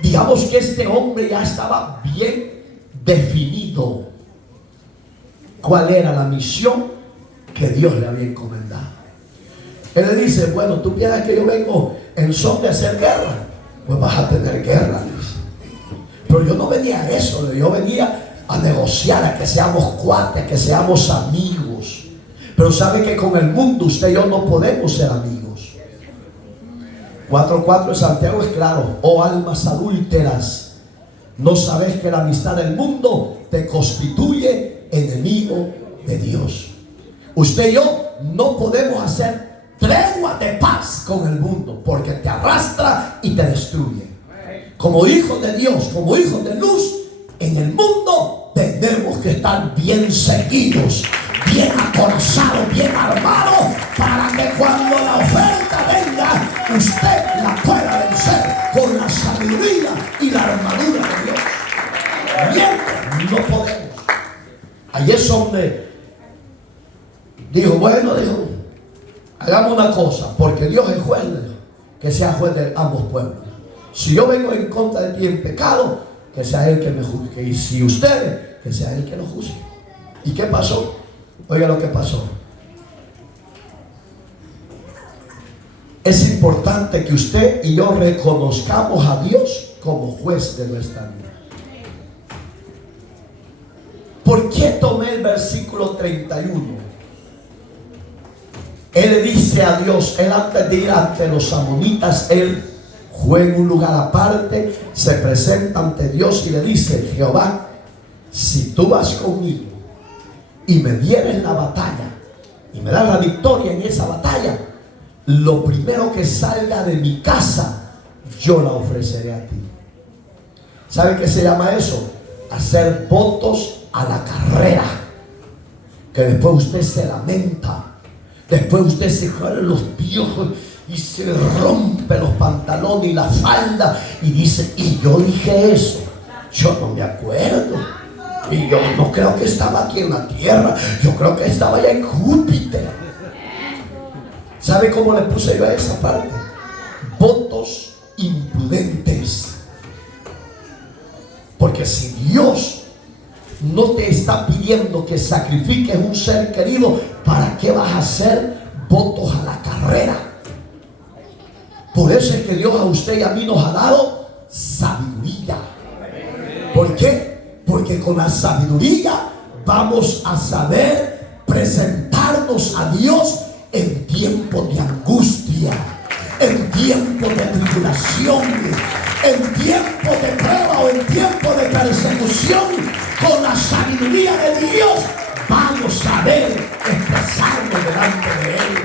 Digamos que este hombre ya estaba bien definido cuál era la misión que Dios le había encomendado. Él le dice, bueno, tú piensas que yo vengo en son de hacer guerra, pues vas a tener guerra, dice. Pero yo no venía a eso, yo venía a negociar, a que seamos cuates, que seamos amigos. Pero sabe que con el mundo usted y yo no podemos ser amigos. 4:4 de Santiago es claro: oh almas adúlteras, ¿no sabes que la amistad del mundo te constituye enemigo de Dios? Usted y yo no podemos hacer tregua de paz con el mundo, porque te arrastra y te destruye. Como hijos de Dios, como hijos de luz, en el mundo tenemos que estar bien seguidos, bien acorazados, bien armados, para que cuando la oferta venga, usted la pueda vencer con la sabiduría y la armadura de Dios. Mientras no podemos. Ahí es donde dijo, bueno, hagamos una cosa, porque Dios es juez, que sea juez de ambos pueblos. Si yo vengo en contra de ti en pecado, que sea Él que me juzgue. Y si ustedes, que sea Él que los juzgue. ¿Y qué pasó? Oiga lo que pasó. Es importante que usted y yo reconozcamos a Dios como juez de nuestra vida. ¿Por qué tomé el versículo 31? Él le dice a Dios, él antes de ir ante los amonitas, él fue en un lugar aparte, se presenta ante Dios y le dice, Jehová, si tú vas conmigo y me dieres la batalla y me das la victoria en esa batalla, lo primero que salga de mi casa, yo la ofreceré a ti. ¿Sabe qué se llama eso? Hacer votos a la carrera, que después usted se lamenta. Después usted se jala los piojos y se rompe los pantalones y la falda y dice, y yo dije eso, yo no me acuerdo, y yo no creo que estaba aquí en la tierra, yo creo que estaba allá en Júpiter. ¿Sabe cómo le puse yo a esa parte? Votos imprudentes. Porque si Dios no te está pidiendo que sacrifiques un ser querido, ¿para qué vas a hacer votos a la carrera? Por eso es que Dios a usted y a mí nos ha dado sabiduría. ¿Por qué? Porque con la sabiduría vamos a saber presentarnos a Dios en tiempos de angustia, en tiempos de tribulación, en tiempos de prueba o en tiempos de persecución. Con la sabiduría de Dios vamos a ver expresarnos delante de Él.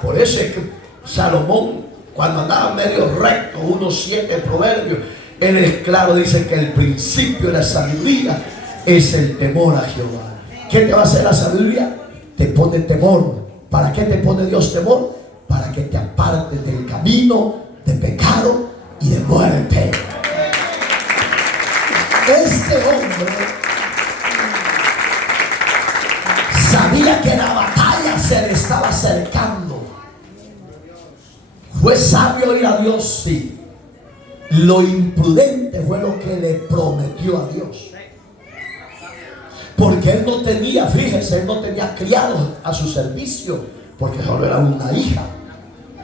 Por eso es que Salomón, cuando andaba medio recto, 1:7 Proverbios, él es claro, dice que el principio de la sabiduría es el temor a Jehová. ¿Qué te va a hacer la sabiduría? Te pone temor. ¿Para qué te pone Dios temor? Para que te apartes del camino de pecado y de muerte. Este hombre sabía que la batalla se le estaba acercando. ¿Fue sabio ir a Dios? Sí. Lo imprudente fue lo que le prometió a Dios. Porque él no tenía, fíjese, él no tenía criados a su servicio, porque solo era una hija.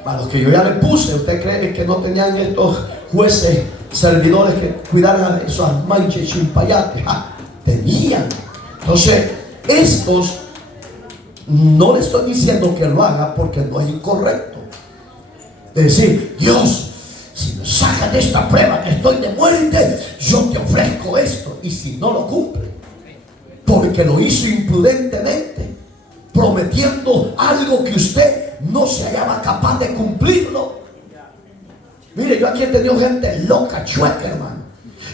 Para los que yo ya le puse, ¿usted cree que no tenían estos jueces, servidores que cuidaran a esos manches chimpayates? Tenían. Entonces, estos, no le estoy diciendo que lo haga porque no es incorrecto. Es decir, Dios, si me sacan de esta prueba que estoy de muerte, yo te ofrezco esto. Y si no lo cumple, porque lo hizo imprudentemente, prometiendo algo que usted no se hallaba capaz de cumplirlo. Mire, yo aquí he tenido gente loca, chueca, hermano,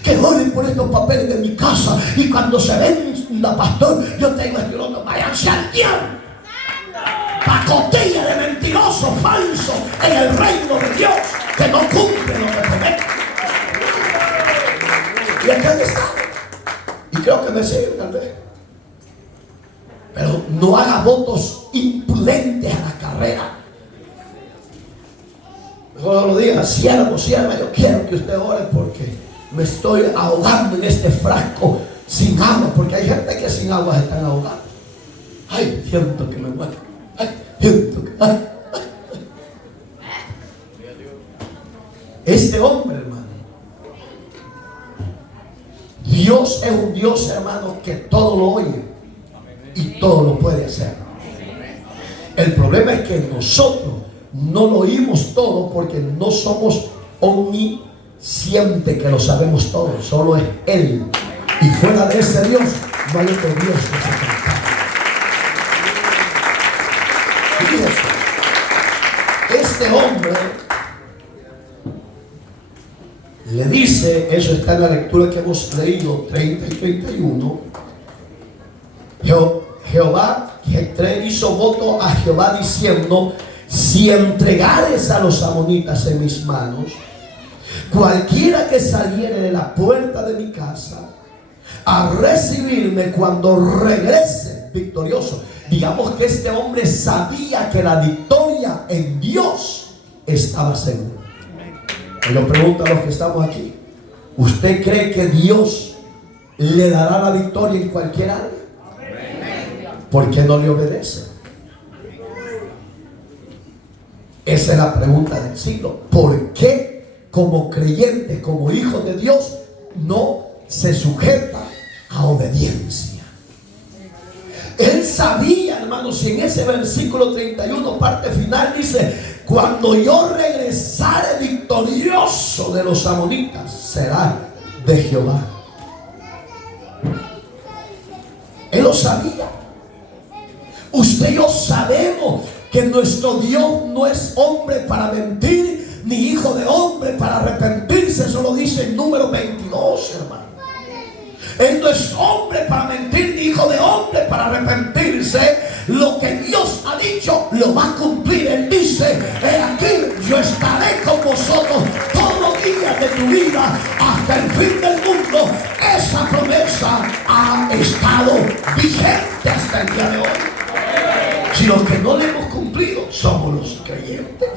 que oren por estos papeles de mi casa, y cuando se ven la pastor, yo tengo este otro, váyanse al diablo. Pacotilla de mentiroso, falso, en el reino de Dios, que no cumple lo que promete. Y acá está. Y creo que me siguen tal vez. Pero no haga votos imprudentes a la carrera. Mejor lo diga, siervo, sierva, yo quiero que usted ore porque me estoy ahogando en este frasco sin agua, porque hay gente que sin agua se están ahogando. Ay, siento que me muero. Ay, siento que... ay. Este hombre, hermano, Dios es un Dios, hermano, que todo lo oye y todo lo puede hacer. El problema es que nosotros no lo oímos todo porque no somos omniscientes, que lo sabemos todo. Solo es Él. Y fuera de ese Dios no hay otro Dios que se compare. Fíjese, este hombre le dice, eso está en la lectura que hemos leído, 30 y 31. Jehová hizo voto a Jehová diciendo: si entregares a los amonitas en mis manos, cualquiera que saliere de la puerta de mi casa a recibirme cuando regrese victorioso. Digamos que este hombre sabía que la victoria en Dios estaba segura. Y lo pregunto a los que estamos aquí: ¿usted cree que Dios le dará la victoria en cualquier área? ¿Por qué no le obedece? Esa es la pregunta del siglo. ¿Por qué como creyente, como hijo de Dios, no se sujeta a obediencia? Él sabía, hermanos, en ese versículo 31, parte final, dice: cuando yo regresare victorioso de los amonitas, será de Jehová. Él lo sabía. Usted y yo sabemos que nuestro Dios no es hombre para mentir, ni hijo de hombre para arrepentirse. Eso lo dice el número 22, hermano. Él no es hombre para mentir, ni hijo de hombre para arrepentirse. Lo que Dios ha dicho lo va a cumplir. Él dice: he aquí, yo estaré con vosotros todos los días de tu vida hasta el fin del mundo. Esa promesa ha estado vigente hasta el día de hoy. Si los que no le hemos cumplido somos los creyentes,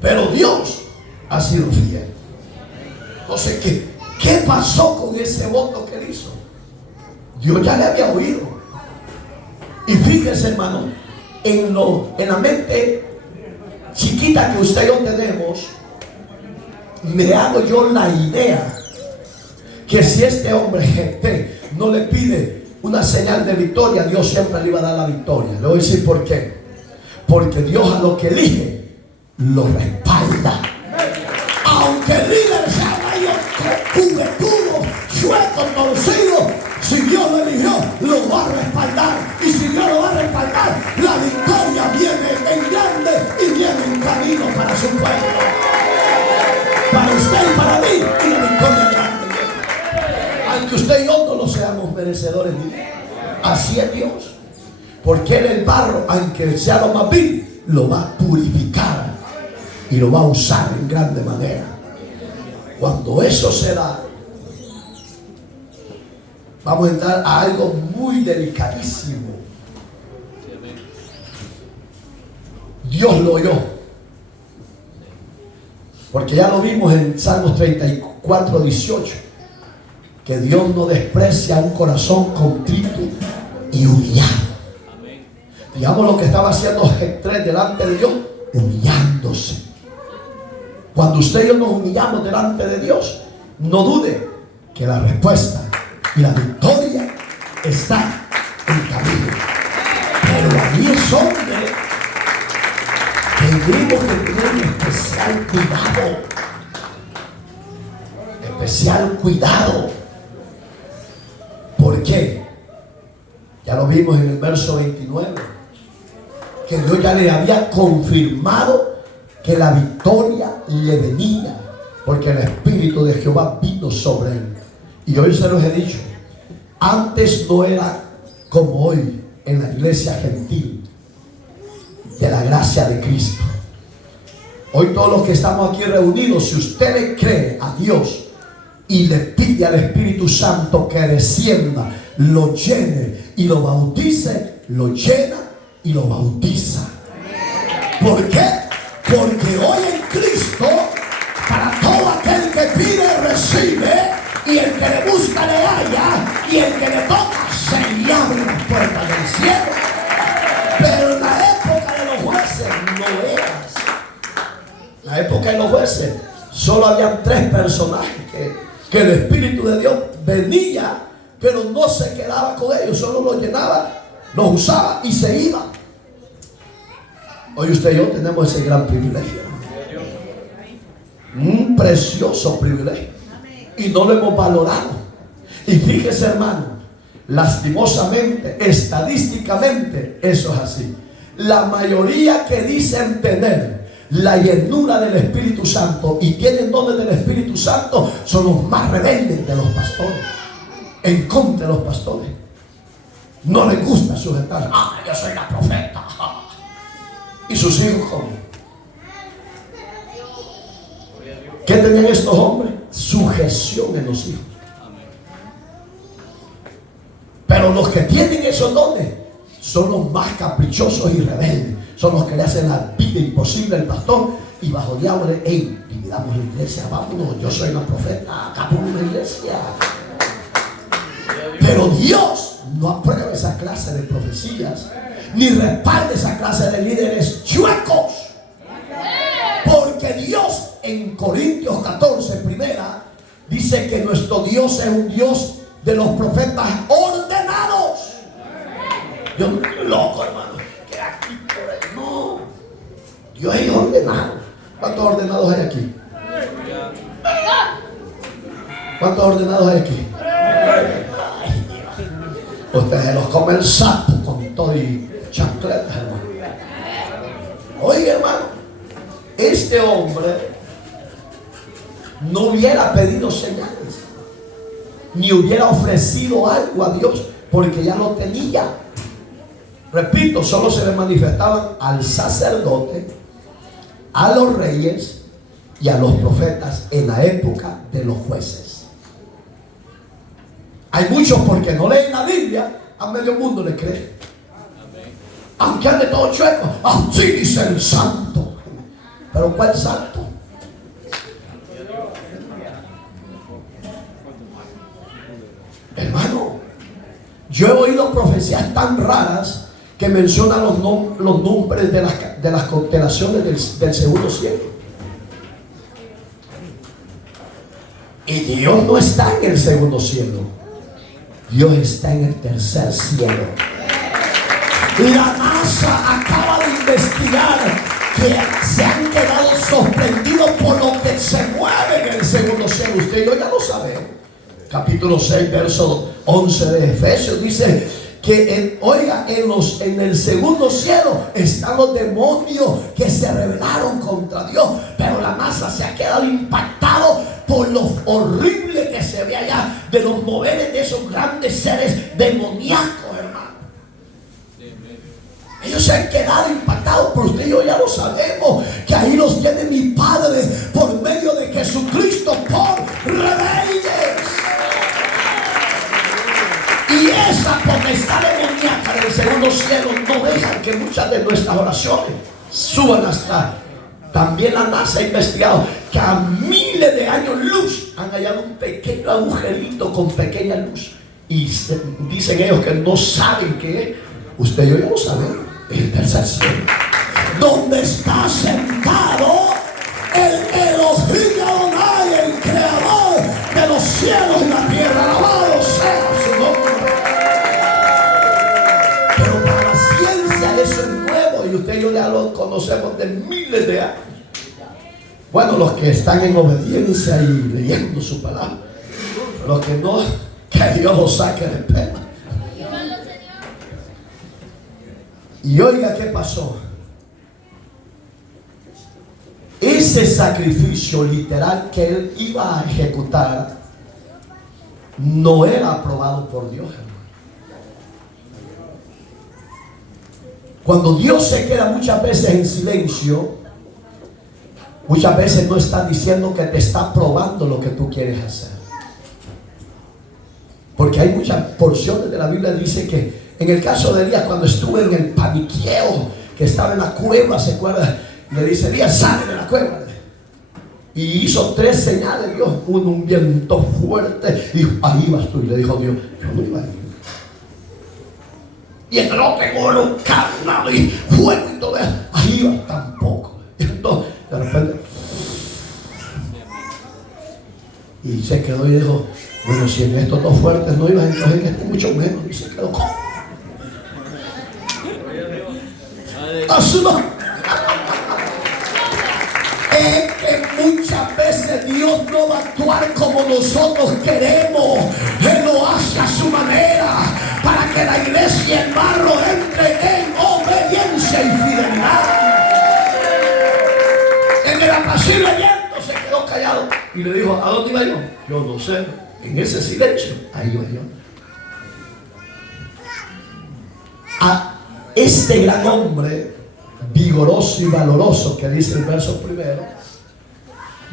pero Dios ha sido fiel. Entonces, ¿qué pasó con ese voto que él hizo? Dios ya le había oído. Y fíjese, hermano, en la mente chiquita que usted y yo tenemos, me hago yo la idea que si este hombre Jefté no le pide una señal de victoria, Dios siempre le iba a dar la victoria. Le voy a decir por qué. Porque Dios a lo que elige lo respalda. Aunque el líder sea mayor, juguetudo, suelto, torcido, si Dios lo eligió, lo va a respaldar. Y si Dios lo va a respaldar, la victoria viene en grande y viene en camino para su pueblo. Para usted y para mí, y la victoria grande. Aunque usted y yo no lo seamos merecedores de Dios, así es Dios. Porque Él, el barro, aunque sea lo más vil, lo va a purificar y lo va a usar en grande manera. Cuando eso se da, vamos a entrar a algo muy delicadísimo. Dios lo oyó, porque ya lo vimos en Salmos 34, 18. que Dios no desprecia un corazón contrito y humillado. Digamos lo que estaba haciendo G3 delante de Dios, humillándose. Cuando usted y yo nos humillamos delante de Dios, no dude que la respuesta y la victoria está en camino. Pero ahí es donde tenemos que tener especial cuidado. Especial cuidado. ¿Por qué? Ya lo vimos en el verso 29, que Dios ya le había confirmado que la victoria le venía, porque el Espíritu de Jehová vino sobre él. Y hoy se los he dicho, antes no era como hoy en la iglesia gentil de la gracia de Cristo. Hoy todos los que estamos aquí reunidos, si usted le cree a Dios y le pide al Espíritu Santo que descienda, lo llene y lo bautice, lo llena y lo bautiza. ¿Por qué? Porque hoy en Cristo, para todo aquel que pide, recibe, y el que le busca, le halla, y el que le toca, se le abren las puertas del cielo. Pero en la época de los jueces no era así. En la época de los jueces solo habían 3 personajes que el Espíritu de Dios venía, pero no se quedaba con ellos, solo los llenaba, los usaba y se iba. Hoy usted y yo tenemos ese gran privilegio, un precioso privilegio, y no lo hemos valorado. Y fíjese, hermano, lastimosamente, estadísticamente, eso es así. La mayoría que dicen tener la llenura del Espíritu Santo y tienen dones del Espíritu Santo son los más rebeldes de los pastores, en contra de los pastores. No les gusta sujetar. Yo soy la profeta. ¿Y sus hijos cómo? ¿Qué tenían estos hombres? Sujeción en los hijos. Pero los que tienen esos dones son los más caprichosos y rebeldes. Son los que le hacen la vida imposible al pastor y bajo diablo, dividamos la iglesia, vámonos, yo soy la profeta, acabamos la iglesia. Pero Dios no aprueba esa clase de profecías, ni respalda esa clase de líderes chuecos. Porque Dios en Corintios 14, primera, dice que nuestro Dios es un Dios de los profetas ordenados. Yo no estoy loco, hermano, que aquí por ahí. No, Dios es ordenado. ¿Cuántos ordenados hay aquí? ¿Cuántos ordenados hay aquí? Ay, Dios. Ustedes se los come el sapo con todo y chancletas, hermano. Oye, hermano, este hombre no hubiera pedido señales, ni hubiera ofrecido algo a Dios, porque ya lo tenía. Repito, solo se le manifestaban al sacerdote, a los reyes y a los profetas en la época de los jueces. Hay muchos porque no leen la Biblia, a medio mundo le creen. Aunque ande todo chueco, así dice el santo. Pero ¿cuál santo? Hermano, yo he oído profecías tan raras que mencionan los nombres de las constelaciones del segundo cielo. Y Dios no está en el segundo cielo, Dios está en el tercer cielo. La NASA acaba de investigar que se han quedado sorprendidos por lo que se mueve en el segundo cielo. Usted y yo ya lo sabemos. Capítulo 6, verso 11 de Efesios dice que en el segundo cielo están los demonios que se rebelaron contra Dios. Pero la masa se ha quedado impactado por lo horrible que se ve allá, de los moveres de esos grandes seres demoníacos, hermano. Ellos se han quedado impactados, por usted y yo ya lo sabemos, que ahí los tiene mi Padre por medio de Jesucristo por rebeldes. Y esa potestad demoníaca del segundo cielo no deja que muchas de nuestras oraciones suban hasta También la NASA ha investigado que a miles de años luz han hallado un pequeño agujerito con pequeña luz. Y dicen ellos que no saben qué es. Usted y yo ya lo sabemos. El tercer cielo, donde está sentado el Elohim Adonai, el creador de los cielos y la tierra. Alabado sea su nombre. Pero para la ciencia eso es nuevo, y usted y yo ya lo conocemos de miles de años. Bueno, los que están en obediencia y leyendo su palabra. Los que no, que Dios los saque de pena. Y oiga qué pasó. Ese sacrificio literal que él iba a ejecutar no era aprobado por Dios, hermano. Cuando Dios se queda muchas veces en silencio, muchas veces no está diciendo que te está probando lo que tú quieres hacer. Porque hay muchas porciones de la Biblia que dice que en el caso de Elías, cuando estuvo en el paniqueo, que estaba en la cueva, ¿se acuerda? Le dice: Elías, sale de la cueva. Y hizo 3 señales, Dios. Uno, un viento fuerte. Y ahí vas tú. Y le dijo Dios: yo no iba a ir. Y el otro era un carnado y fuego y todo eso. Ahí vas tampoco. Y entonces, de repente, y se quedó y dijo: bueno, si en estos 2 fuertes no ibas, entonces en este mucho menos. Y se quedó con es que muchas veces Dios no va a actuar como nosotros queremos. Él lo hace a su manera para que la iglesia y el barro entre en obediencia y fidelidad. En el apacible viento se quedó callado y le dijo: ¿a dónde iba yo? Yo no sé. En ese silencio, ahí iba yo. A este gran hombre vigoroso y valoroso que dice el verso primero,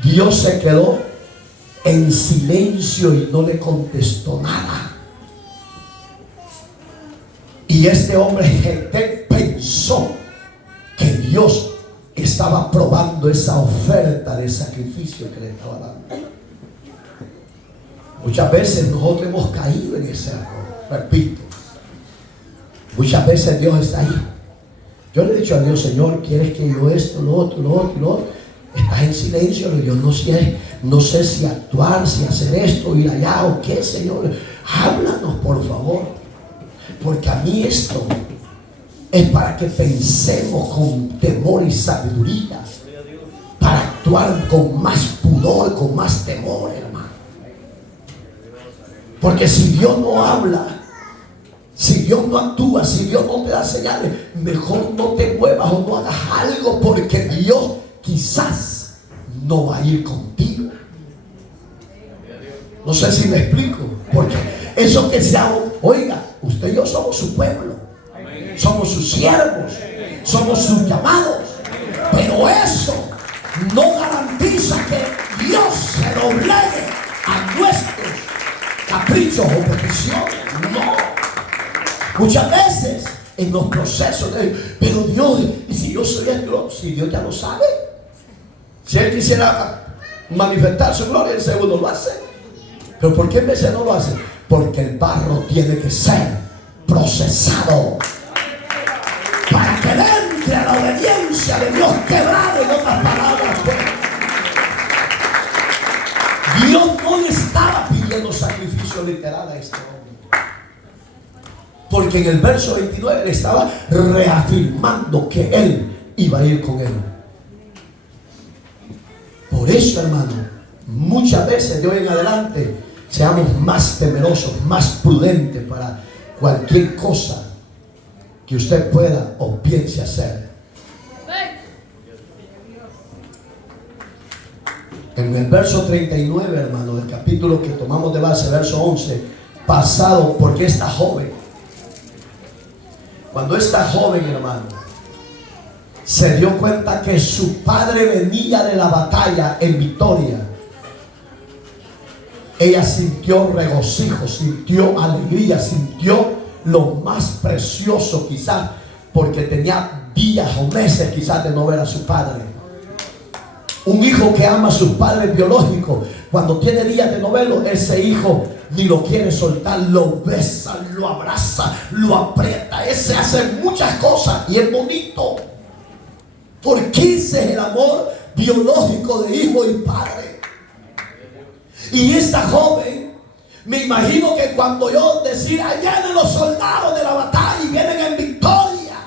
Dios se quedó en silencio y no le contestó nada. Y este hombre Jeté pensó que Dios estaba probando esa oferta de sacrificio que le estaba dando. Muchas veces nosotros hemos caído en ese error. Repito, muchas veces Dios está ahí. Yo le he dicho a Dios: Señor, ¿quieres que yo esto, lo otro, lo otro, lo otro? Estás en silencio. Yo no sé si actuar, si hacer esto, ir allá o qué, Señor. Háblanos, por favor. Porque a mí esto es para que pensemos con temor y sabiduría, para actuar con más pudor, con más temor, hermano. Porque si Dios no habla, si Dios no actúa, si Dios no te da señales, mejor no te muevas o no hagas algo, porque Dios quizás no va a ir contigo. No sé si me explico. Porque eso que sea, oiga, usted y yo somos su pueblo, somos sus siervos, somos sus llamados, pero eso no garantiza que Dios se doblegue a nuestros caprichos o peticiones. No. Muchas veces en los procesos pero Dios, y si yo soy esto, si Dios ya lo sabe, si Él quisiera manifestar su gloria, el segundo lo hace. Pero ¿por qué en veces no lo hace? Porque el barro tiene que ser procesado para que entre a la obediencia de Dios quebrado. En otras palabras, Dios no le estaba pidiendo sacrificio literal a este hombre, porque en el verso 29 le estaba reafirmando que él iba a ir con él. Por eso, hermano, muchas veces de hoy en adelante seamos más temerosos, más prudentes para cualquier cosa que usted pueda o piense hacer. En el verso 39, hermano, del capítulo que tomamos de base, verso 11, pasado, porque esta joven, cuando esta joven, hermano, se dio cuenta que su padre venía de la batalla en victoria, ella sintió regocijo, sintió alegría, sintió lo más precioso quizás, porque tenía días o meses quizás de no ver a su padre. Un hijo que ama a sus padres biológicos, cuando tiene días de novelo, ese hijo ni lo quiere soltar, lo besa, lo abraza, lo aprieta. Ese hace muchas cosas y es bonito, porque ese es el amor biológico de hijo y padre. Y esta joven, me imagino que cuando yo decía, allá vienen los soldados de la batalla y vienen en victoria,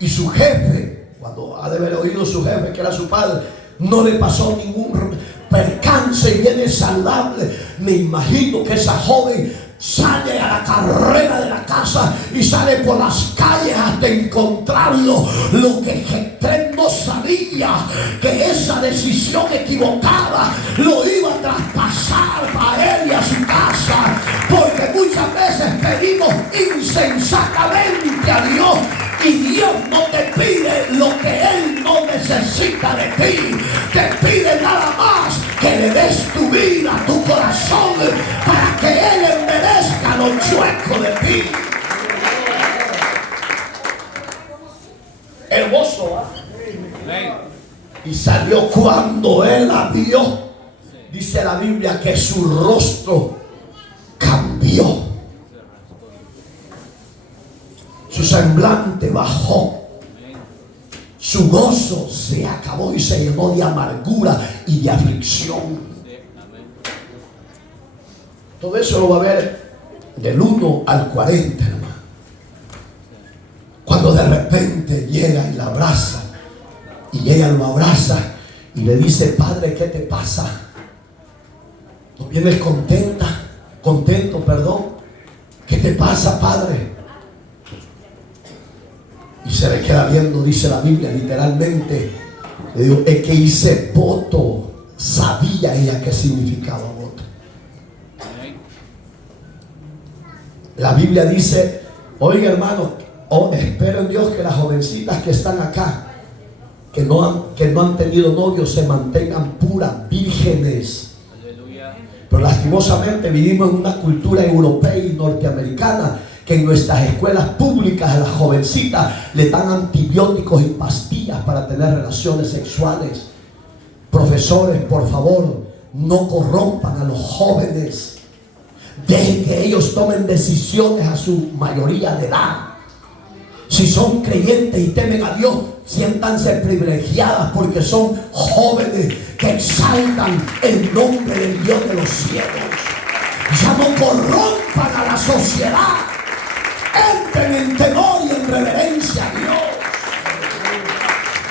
y su jefe, cuando ha de haber oído su jefe que era su padre, no le pasó ningún percance y viene saludable, me imagino que esa joven sale a la carrera de la casa y sale por las calles hasta encontrarlo. Lo que Jezreel no sabía, que esa decisión equivocada lo iba a traspasar a él y a su casa, porque muchas veces pedimos insensatamente a Dios y Dios no te pide lo que Él no necesita de ti. Te pide nada más que le des tu vida, tu corazón, para que Él enderezca lo chueco de ti. Hermoso, ¿eh? Y salió cuando Él la vio. Dice la Biblia que su rostro cambió. Su semblante bajó, su gozo se acabó y se llenó de amargura y de aflicción. Todo eso lo va a ver del 1 al 40, hermano. Cuando de repente llega y la abraza, y ella lo abraza y le dice: Padre, ¿qué te pasa? ¿No vienes contento, perdón? ¿Qué te pasa, Padre? Y se le queda viendo, dice la Biblia, literalmente. Le digo, es que hice voto. Sabía ella qué significaba voto. La Biblia dice, oiga hermano, espero en Dios que las jovencitas que están acá, que no han tenido novio, se mantengan puras, vírgenes. Pero lastimosamente vivimos en una cultura europea y norteamericana que en nuestras escuelas públicas a las jovencitas le dan antibióticos y pastillas para tener relaciones sexuales. Profesores, por favor, no corrompan a los jóvenes. Dejen que ellos tomen decisiones a su mayoría de edad. Si son creyentes y temen a Dios, siéntanse privilegiadas porque son jóvenes que exaltan el nombre del Dios de los cielos. Ya no corrompan a la sociedad. Entren en temor y en reverencia a Dios.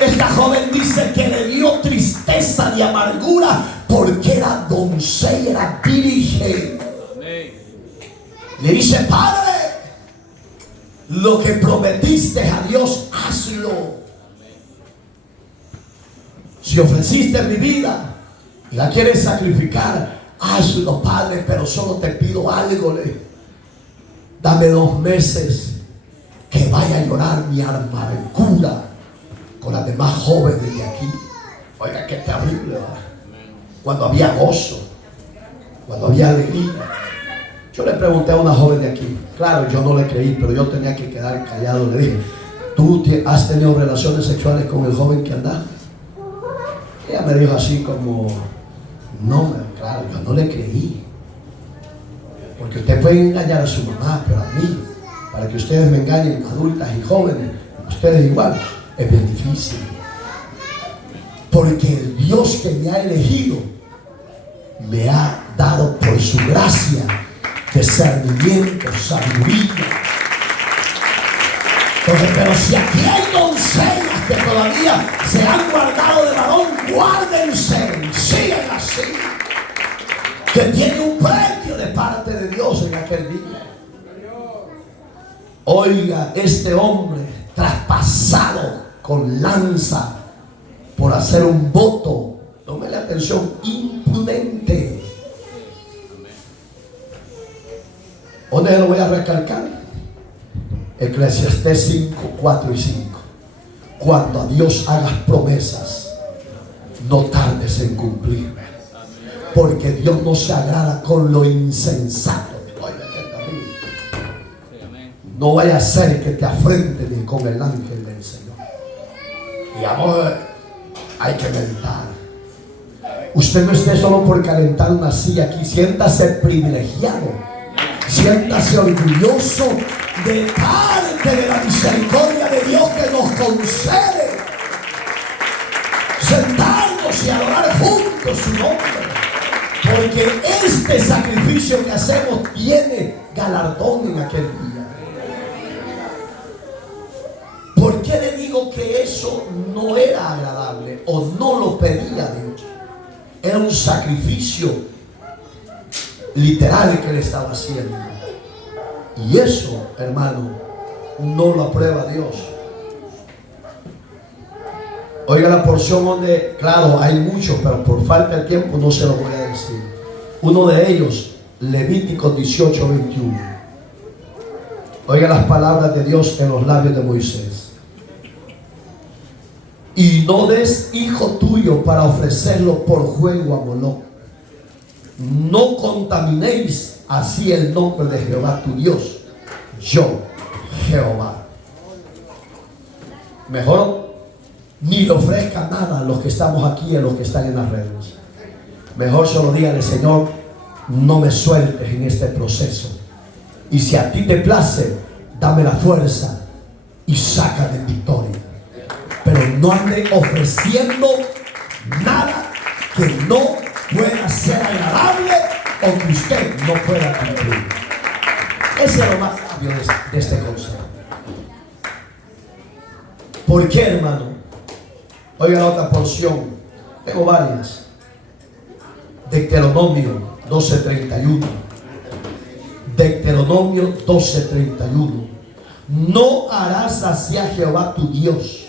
Esta joven dice que le dio tristeza y amargura porque era doncella, era virgen. Le dice: Padre, lo que prometiste a Dios, hazlo. Si ofreciste mi vida y la quieres sacrificar, hazlo, Padre, pero solo te pido algo. Dame 2 meses que vaya a llorar mi amargura con las demás jóvenes de aquí. Oiga, qué terrible, ¿verdad? Cuando había gozo, cuando había alegría. Yo le pregunté a una joven de aquí, claro, yo no le creí, pero yo tenía que quedar callado. Le dije: ¿tú has tenido relaciones sexuales con el joven que anda? Ella me dijo así como: no, claro, yo no le creí. Porque usted puede engañar a su mamá, pero a mí, para que ustedes me engañen, adultas y jóvenes, ustedes igual, es bien difícil. Porque el Dios que me ha elegido me ha dado por su gracia discernimiento, sabiduría. Entonces, pero si aquí hay doncellas que todavía se han guardado de varón, guárdense, sigan así, que tiene un premio de parte de Dios en aquel día. Oiga, este hombre traspasado con lanza por hacer un voto, tome la atención, imprudente. ¿Dónde lo voy a recalcar? Eclesiastés 5, 4 y 5. Cuando a Dios hagas promesas, no tardes en cumplir, porque Dios no se agrada con lo insensato. No vaya a ser que te afrenten con el ángel del Señor. Y vamos a ver, Hay que meditar. Usted no esté solo por calentar una silla aquí. Siéntase privilegiado. Siéntase orgulloso de parte de la misericordia de Dios que nos concede sentarnos y adorar juntos su nombre. Porque este sacrificio que hacemos tiene galardón en aquel día. ¿Por qué le digo que eso no era agradable o no lo pedía Dios? Era un sacrificio literal que le estaba haciendo. Y eso, hermano, no lo aprueba Dios. Oiga la porción donde, claro, hay muchos, pero por falta de tiempo no se lo voy a decir. Uno de ellos, Levítico 18:21. Oiga las palabras de Dios en los labios de Moisés. Y no des hijo tuyo para ofrecerlo por juego a Moloc. No contaminéis así el nombre de Jehová tu Dios. Yo, Jehová. Mejor ni le ofrezca nada a los que estamos aquí y a los que están en las redes. Mejor solo dígale: Señor, no me sueltes en este proceso. Y si a ti te place, dame la fuerza y sácame en victoria. Pero no ande ofreciendo nada que no pueda ser agradable o que usted no pueda cumplir. Ese es lo más sabio de este consejo. ¿Por qué, hermano? Oiga la otra porción. Tengo varias. Deuteronomio 12:31. Deuteronomio 12:31. No harás hacia Jehová tu Dios,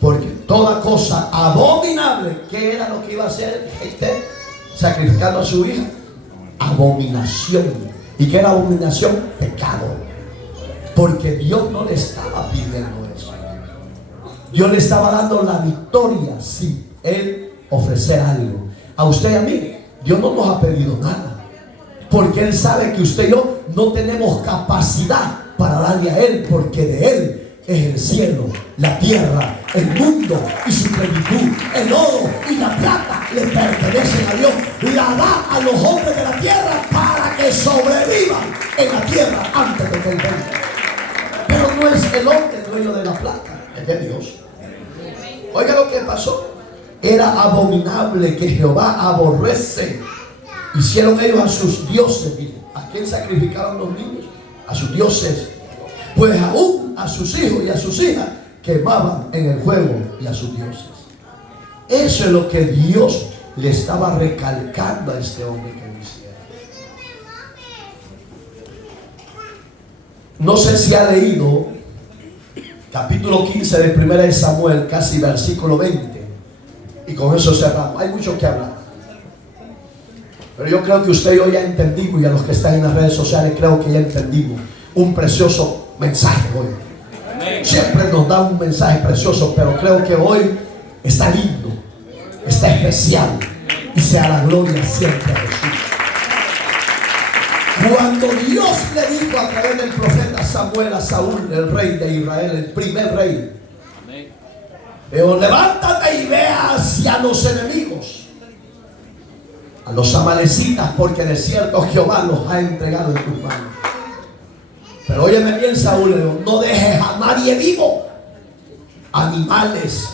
porque toda cosa abominable, ¿qué era lo que iba a hacer este? Sacrificando a su hija. Abominación. ¿Y qué era abominación? Pecado. Porque Dios no le estaba pidiendo eso. Dios le estaba dando la victoria sin Él ofrecer algo. A usted y a mí, Dios no nos ha pedido nada. Porque Él sabe que usted y yo no tenemos capacidad para darle a Él, porque de Él es el cielo, la tierra, el mundo y su plenitud. El oro y la plata le pertenecen a Dios. La da a los hombres de la tierra para que sobrevivan en la tierra antes de que Él venga. Pero no es el hombre el dueño de la plata, es de Dios. Oiga lo que pasó. Era abominable que Jehová aborrece. Hicieron ellos a sus dioses. ¿A quién sacrificaron los niños? A sus dioses. Pues aún a sus hijos y a sus hijas quemaban en el fuego y a sus dioses. Eso es lo que Dios le estaba recalcando a este hombre que lo hiciera. No sé si ha leído capítulo 15 de 1 de Samuel, casi versículo 20. Y con eso cerramos. Hay mucho que hablar. Pero yo creo que usted y yo ya entendimos, y a los que están en las redes sociales creo que ya entendimos un precioso mensaje hoy. Siempre nos da un mensaje precioso, pero creo que hoy está lindo, está especial, y sea la gloria siempre a Jesús. Cuando Dios le dijo a través del profeta Samuel a Saúl, el rey de Israel, el primer rey, dijo: levántate y ve hacia los enemigos, a los amalecitas, porque de cierto Jehová los ha entregado en tus manos. Pero óyeme bien, Saúl, le dijo: no dejes a nadie vivo, animales,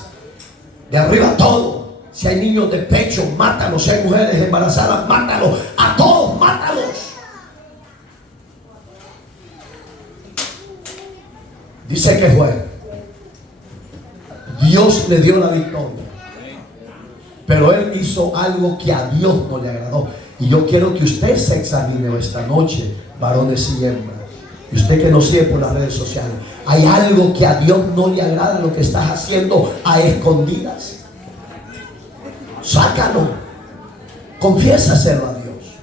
de arriba todo. Si hay niños de pecho, mátalos. Si hay mujeres embarazadas, mátalos. A todos, mátalos. Dice que fue. Dios le dio la victoria. Pero él hizo algo que a Dios no le agradó. Y yo quiero que usted se examine esta noche, varones y hembras. Y usted que nos sigue por las redes sociales, ¿hay algo que a Dios no le agrada lo que estás haciendo a escondidas? Sácalo. Confiésaselo a Dios.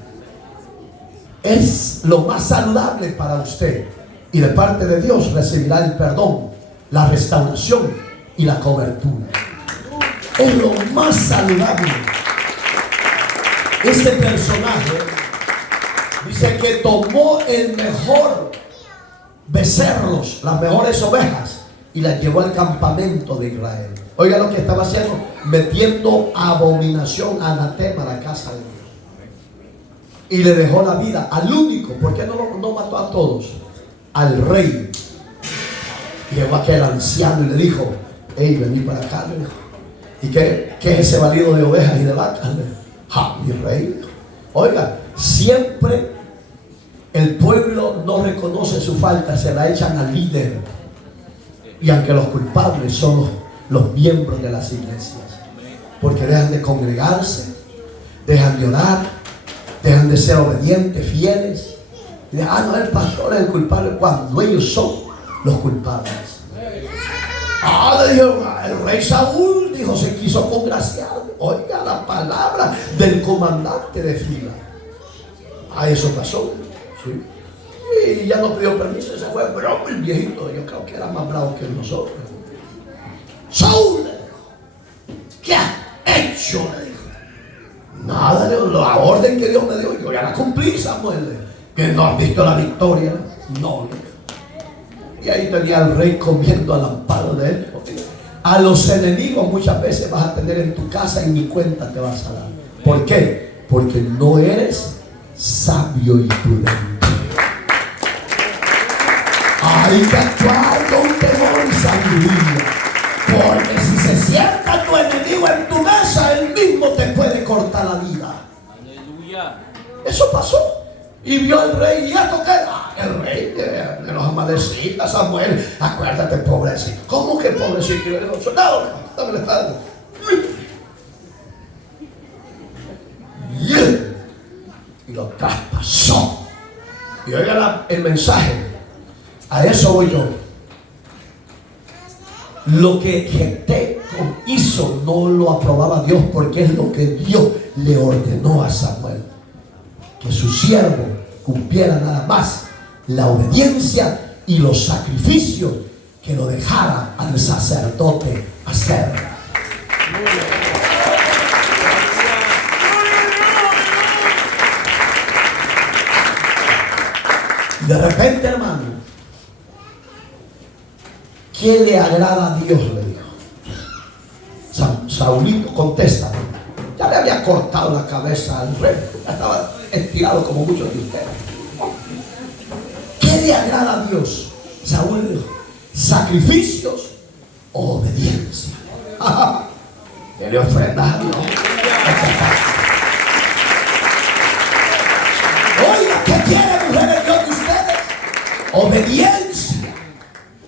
Es lo más saludable para usted. Y de parte de Dios recibirá el perdón, la restauración y la cobertura. Es lo más saludable. Este personaje dice que tomó el mejor becerros, las mejores ovejas, y las llevó al campamento de Israel. Oiga lo que estaba haciendo, metiendo abominación, anatema a la casa de Dios. Y le dejó la vida al único. ¿Por qué no mató a todos? Al rey. Y llegó aquel anciano y le dijo: hey, vení para acá, le dijo. ¿Y qué es ese balido de ovejas y de vacas? Mi rey. Oiga, siempre el pueblo no reconoce su falta, se la echan al líder. Y aunque los culpables son los miembros de las iglesias, porque dejan de congregarse, dejan de orar, dejan de ser obedientes, fieles. Y dicen: no, el pastor es el culpable, cuando ellos son los culpables. Le dijo el rey Saúl, dijo, se quiso congraciar. Oiga la palabra del comandante de fila. Eso pasó, ¿sí? Y ya no pidió permiso, se fue. Pero el viejito, yo creo que era más bravo que nosotros. Saúl, ¿qué has hecho? Le dijo. Nada, la orden que Dios me dio, yo ya la cumplí, Samuel. Que no has visto la victoria. No. Y ahí tenía al rey comiendo al amparo de él. A los enemigos muchas veces vas a tener en tu casa y ni cuenta te vas a dar. ¿Por qué? Porque no eres sabio y prudente. Hay que actuar con temor y sabiduría. Porque si se sienta tu enemigo en tu mesa, él mismo te puede cortar la vida. Aleluya. Eso pasó. Y vio el rey, ¿y esto qué era? El rey de los amalecitas, Samuel. Acuérdate, pobrecito. ¿Cómo que pobrecito? Y yo digo: soldado, dame la espalda. Y lo traspasó. Y oiga el mensaje. A eso voy yo. Lo que Jefté hizo no lo aprobaba Dios, porque es lo que Dios le ordenó a Samuel. Que su siervo cumpliera nada más la obediencia y los sacrificios que lo dejara al sacerdote hacer. De repente, hermano, ¿qué le agrada a Dios? Le dijo. Saulito, contesta. Ya le había cortado la cabeza al rey. Ya estaba estirado como muchos de ustedes. ¿Qué le agrada a Dios? Saúl dijo: sacrificios o obediencia. ¿Qué le ofrendas a Dios? Oiga, ¿qué quiere, mujeres, Dios de ustedes? Obediencia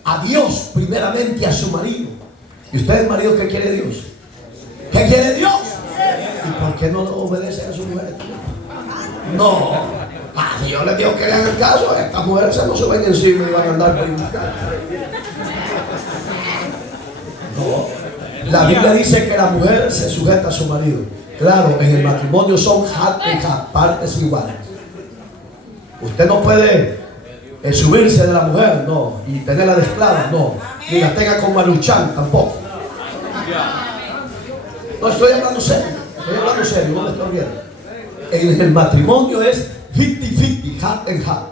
a Dios, primeramente a su marido. ¿Y ustedes, marido, qué quiere Dios? ¿Qué quiere Dios? ¿Y por qué no obedecen a sus mujeres? No. Dios les dijo que le hagan caso. Estas mujeres se nos suben encima y van a andar por invitar. No. La Biblia dice que la mujer se sujeta a su marido. Claro, en el matrimonio son partes iguales. Usted no puede subirse de la mujer, no, y tenerla de esclava, no, ni la tenga como Maruchan tampoco. No, estoy hablando serio, no me estoy riendo. En el matrimonio es 50-50, hat and hat.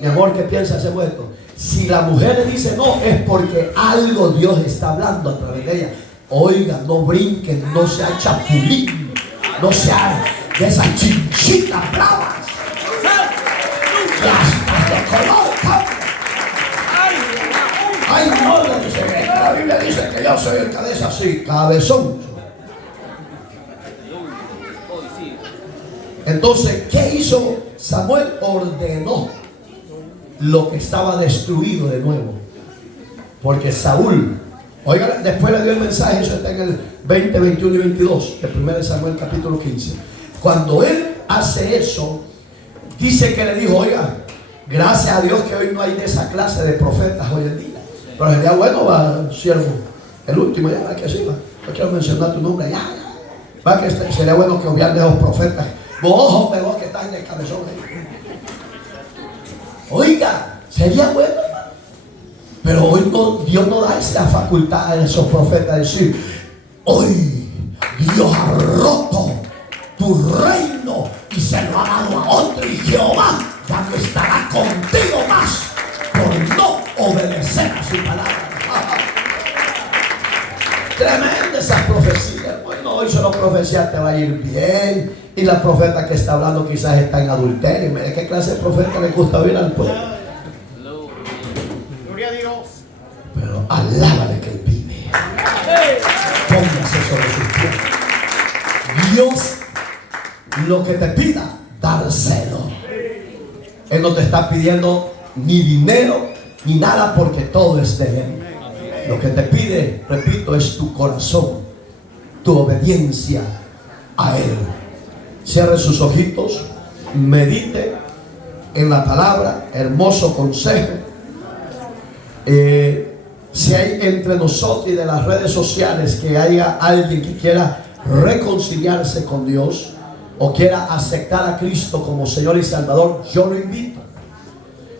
Mi amor, ¿qué piensas de esto? Si la mujer le dice no, es porque algo Dios está hablando a través de ella. Oiga, no brinquen, no sea chapulín, no sea de esas chinchitas bravas. Las de color, ay, no, la Biblia dice que yo soy el cabeza así, cabezón. Entonces, ¿qué hizo Samuel? Ordenó lo que estaba destruido de nuevo. Porque Saúl, oiga, después le dio el mensaje, eso está en el 20, 21 y 22, el 1 Samuel capítulo 15. Cuando él hace eso, dice que le dijo: oiga, gracias a Dios que hoy no hay de esa clase de profetas hoy en día. Pero sería bueno, va, siervo, el último, ya, que así va. No quiero mencionar tu nombre, ya. Va, que sería bueno que obviar de los profetas. Vos que estás en el cabezón. Oiga, sería bueno, hermano. Pero hoy no, Dios no da esa facultad a esos profetas de decir: hoy Dios ha roto tu reino y se lo ha dado a otro, y Jehová ya no estará contigo más por no obedecer a su palabra. hizo la profecía, te va a ir bien. Y la profeta que está hablando quizás está en adulterio. Mire qué clase de profeta le gusta oír al pueblo. Gloria a Dios. Pero alábale que él vive. Póngase sobre sus pies. Dios, lo que te pida, dárselo. Él no te está pidiendo ni dinero ni nada, porque todo es de Él. Lo que te pide, repito, es tu corazón, tu obediencia a Él. Cierre sus ojitos, medite en la palabra, hermoso consejo. Si hay entre nosotros y de las redes sociales que haya alguien que quiera reconciliarse con Dios o quiera aceptar a Cristo como Señor y Salvador, yo lo invito,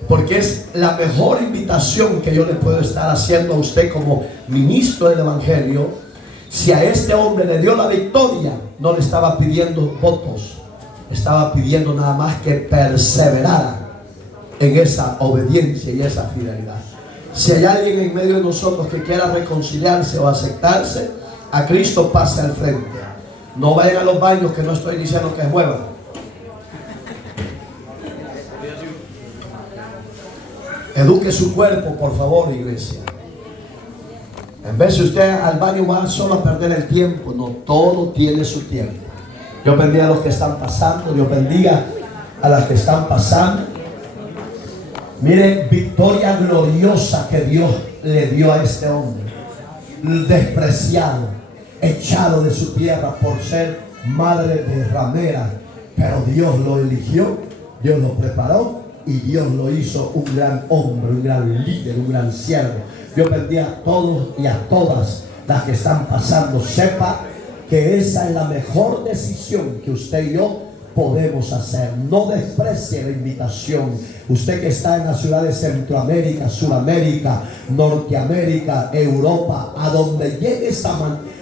porque es la mejor invitación que yo le puedo estar haciendo a usted como ministro del Evangelio. Si a este hombre le dio la victoria, no le estaba pidiendo votos, estaba pidiendo nada más que perseverara en esa obediencia y esa fidelidad. Si hay alguien en medio de nosotros que quiera reconciliarse o aceptarse a Cristo, pase al frente. No vayan a los baños, que no estoy diciendo que muevan. Eduque su cuerpo, por favor, iglesia. En vez de usted al baño va solo a perder el tiempo. No, todo tiene su tiempo. Dios bendiga a los que están pasando. Dios bendiga a las que están pasando. Mire, victoria gloriosa que Dios le dio a este hombre. Despreciado, echado de su tierra por ser madre de ramera. Pero Dios lo eligió, Dios lo preparó y Dios lo hizo un gran hombre, un gran líder, un gran siervo. Dios bendiga a todos y a todas las que están pasando. Sepa que esa es la mejor decisión que usted y yo podemos hacer. No desprecie la invitación. Usted que está en las ciudades de Centroamérica, Suramérica, Norteamérica, Europa, a donde llegue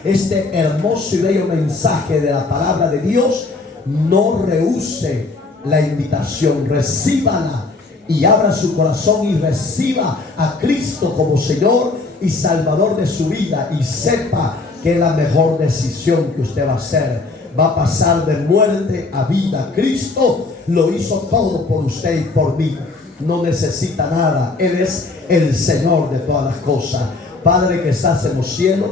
este hermoso y bello mensaje de la palabra de Dios, no rehúse la invitación, recíbala y abra su corazón y reciba a Cristo como Señor y Salvador de su vida, y sepa que es la mejor decisión que usted va a hacer. Va a pasar de muerte a vida. Cristo lo hizo todo por usted y por mí. No necesita nada. Él es el Señor de todas las cosas. Padre que estás en los cielos,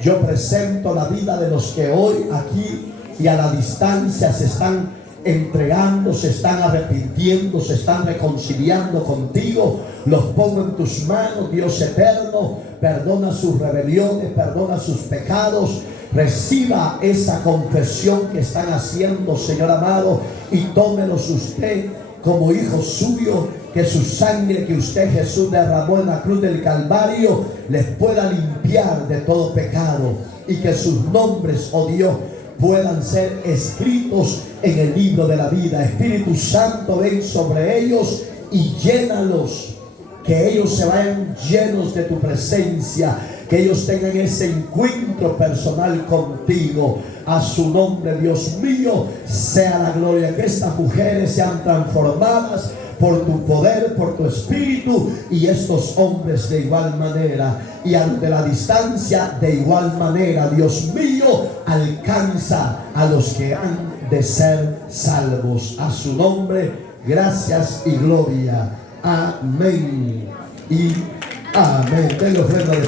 yo presento la vida de los que hoy aquí y a la distancia se están entregando, se están arrepintiendo, se están reconciliando contigo. Los pongo en tus manos, Dios eterno. Perdona sus rebeliones, perdona sus pecados. Reciba esa confesión que están haciendo, Señor amado, y tómelos usted como hijo suyo. Que su sangre que usted, Jesús, derramó en la cruz del Calvario les pueda limpiar de todo pecado, y que sus nombres, oh Dios, puedan ser escritos en el libro de la vida. Espíritu Santo, ven sobre ellos y llénalos. Que ellos se vayan llenos de tu presencia. Que ellos tengan ese encuentro personal contigo. A su nombre, Dios mío, sea la gloria. Que estas mujeres sean transformadas por tu poder, por tu espíritu, y estos hombres de igual manera, y ante la distancia de igual manera. Dios mío, alcanza a los que han de ser salvos. A su nombre, gracias y gloria. Amén y amén. Tengo ofrenda de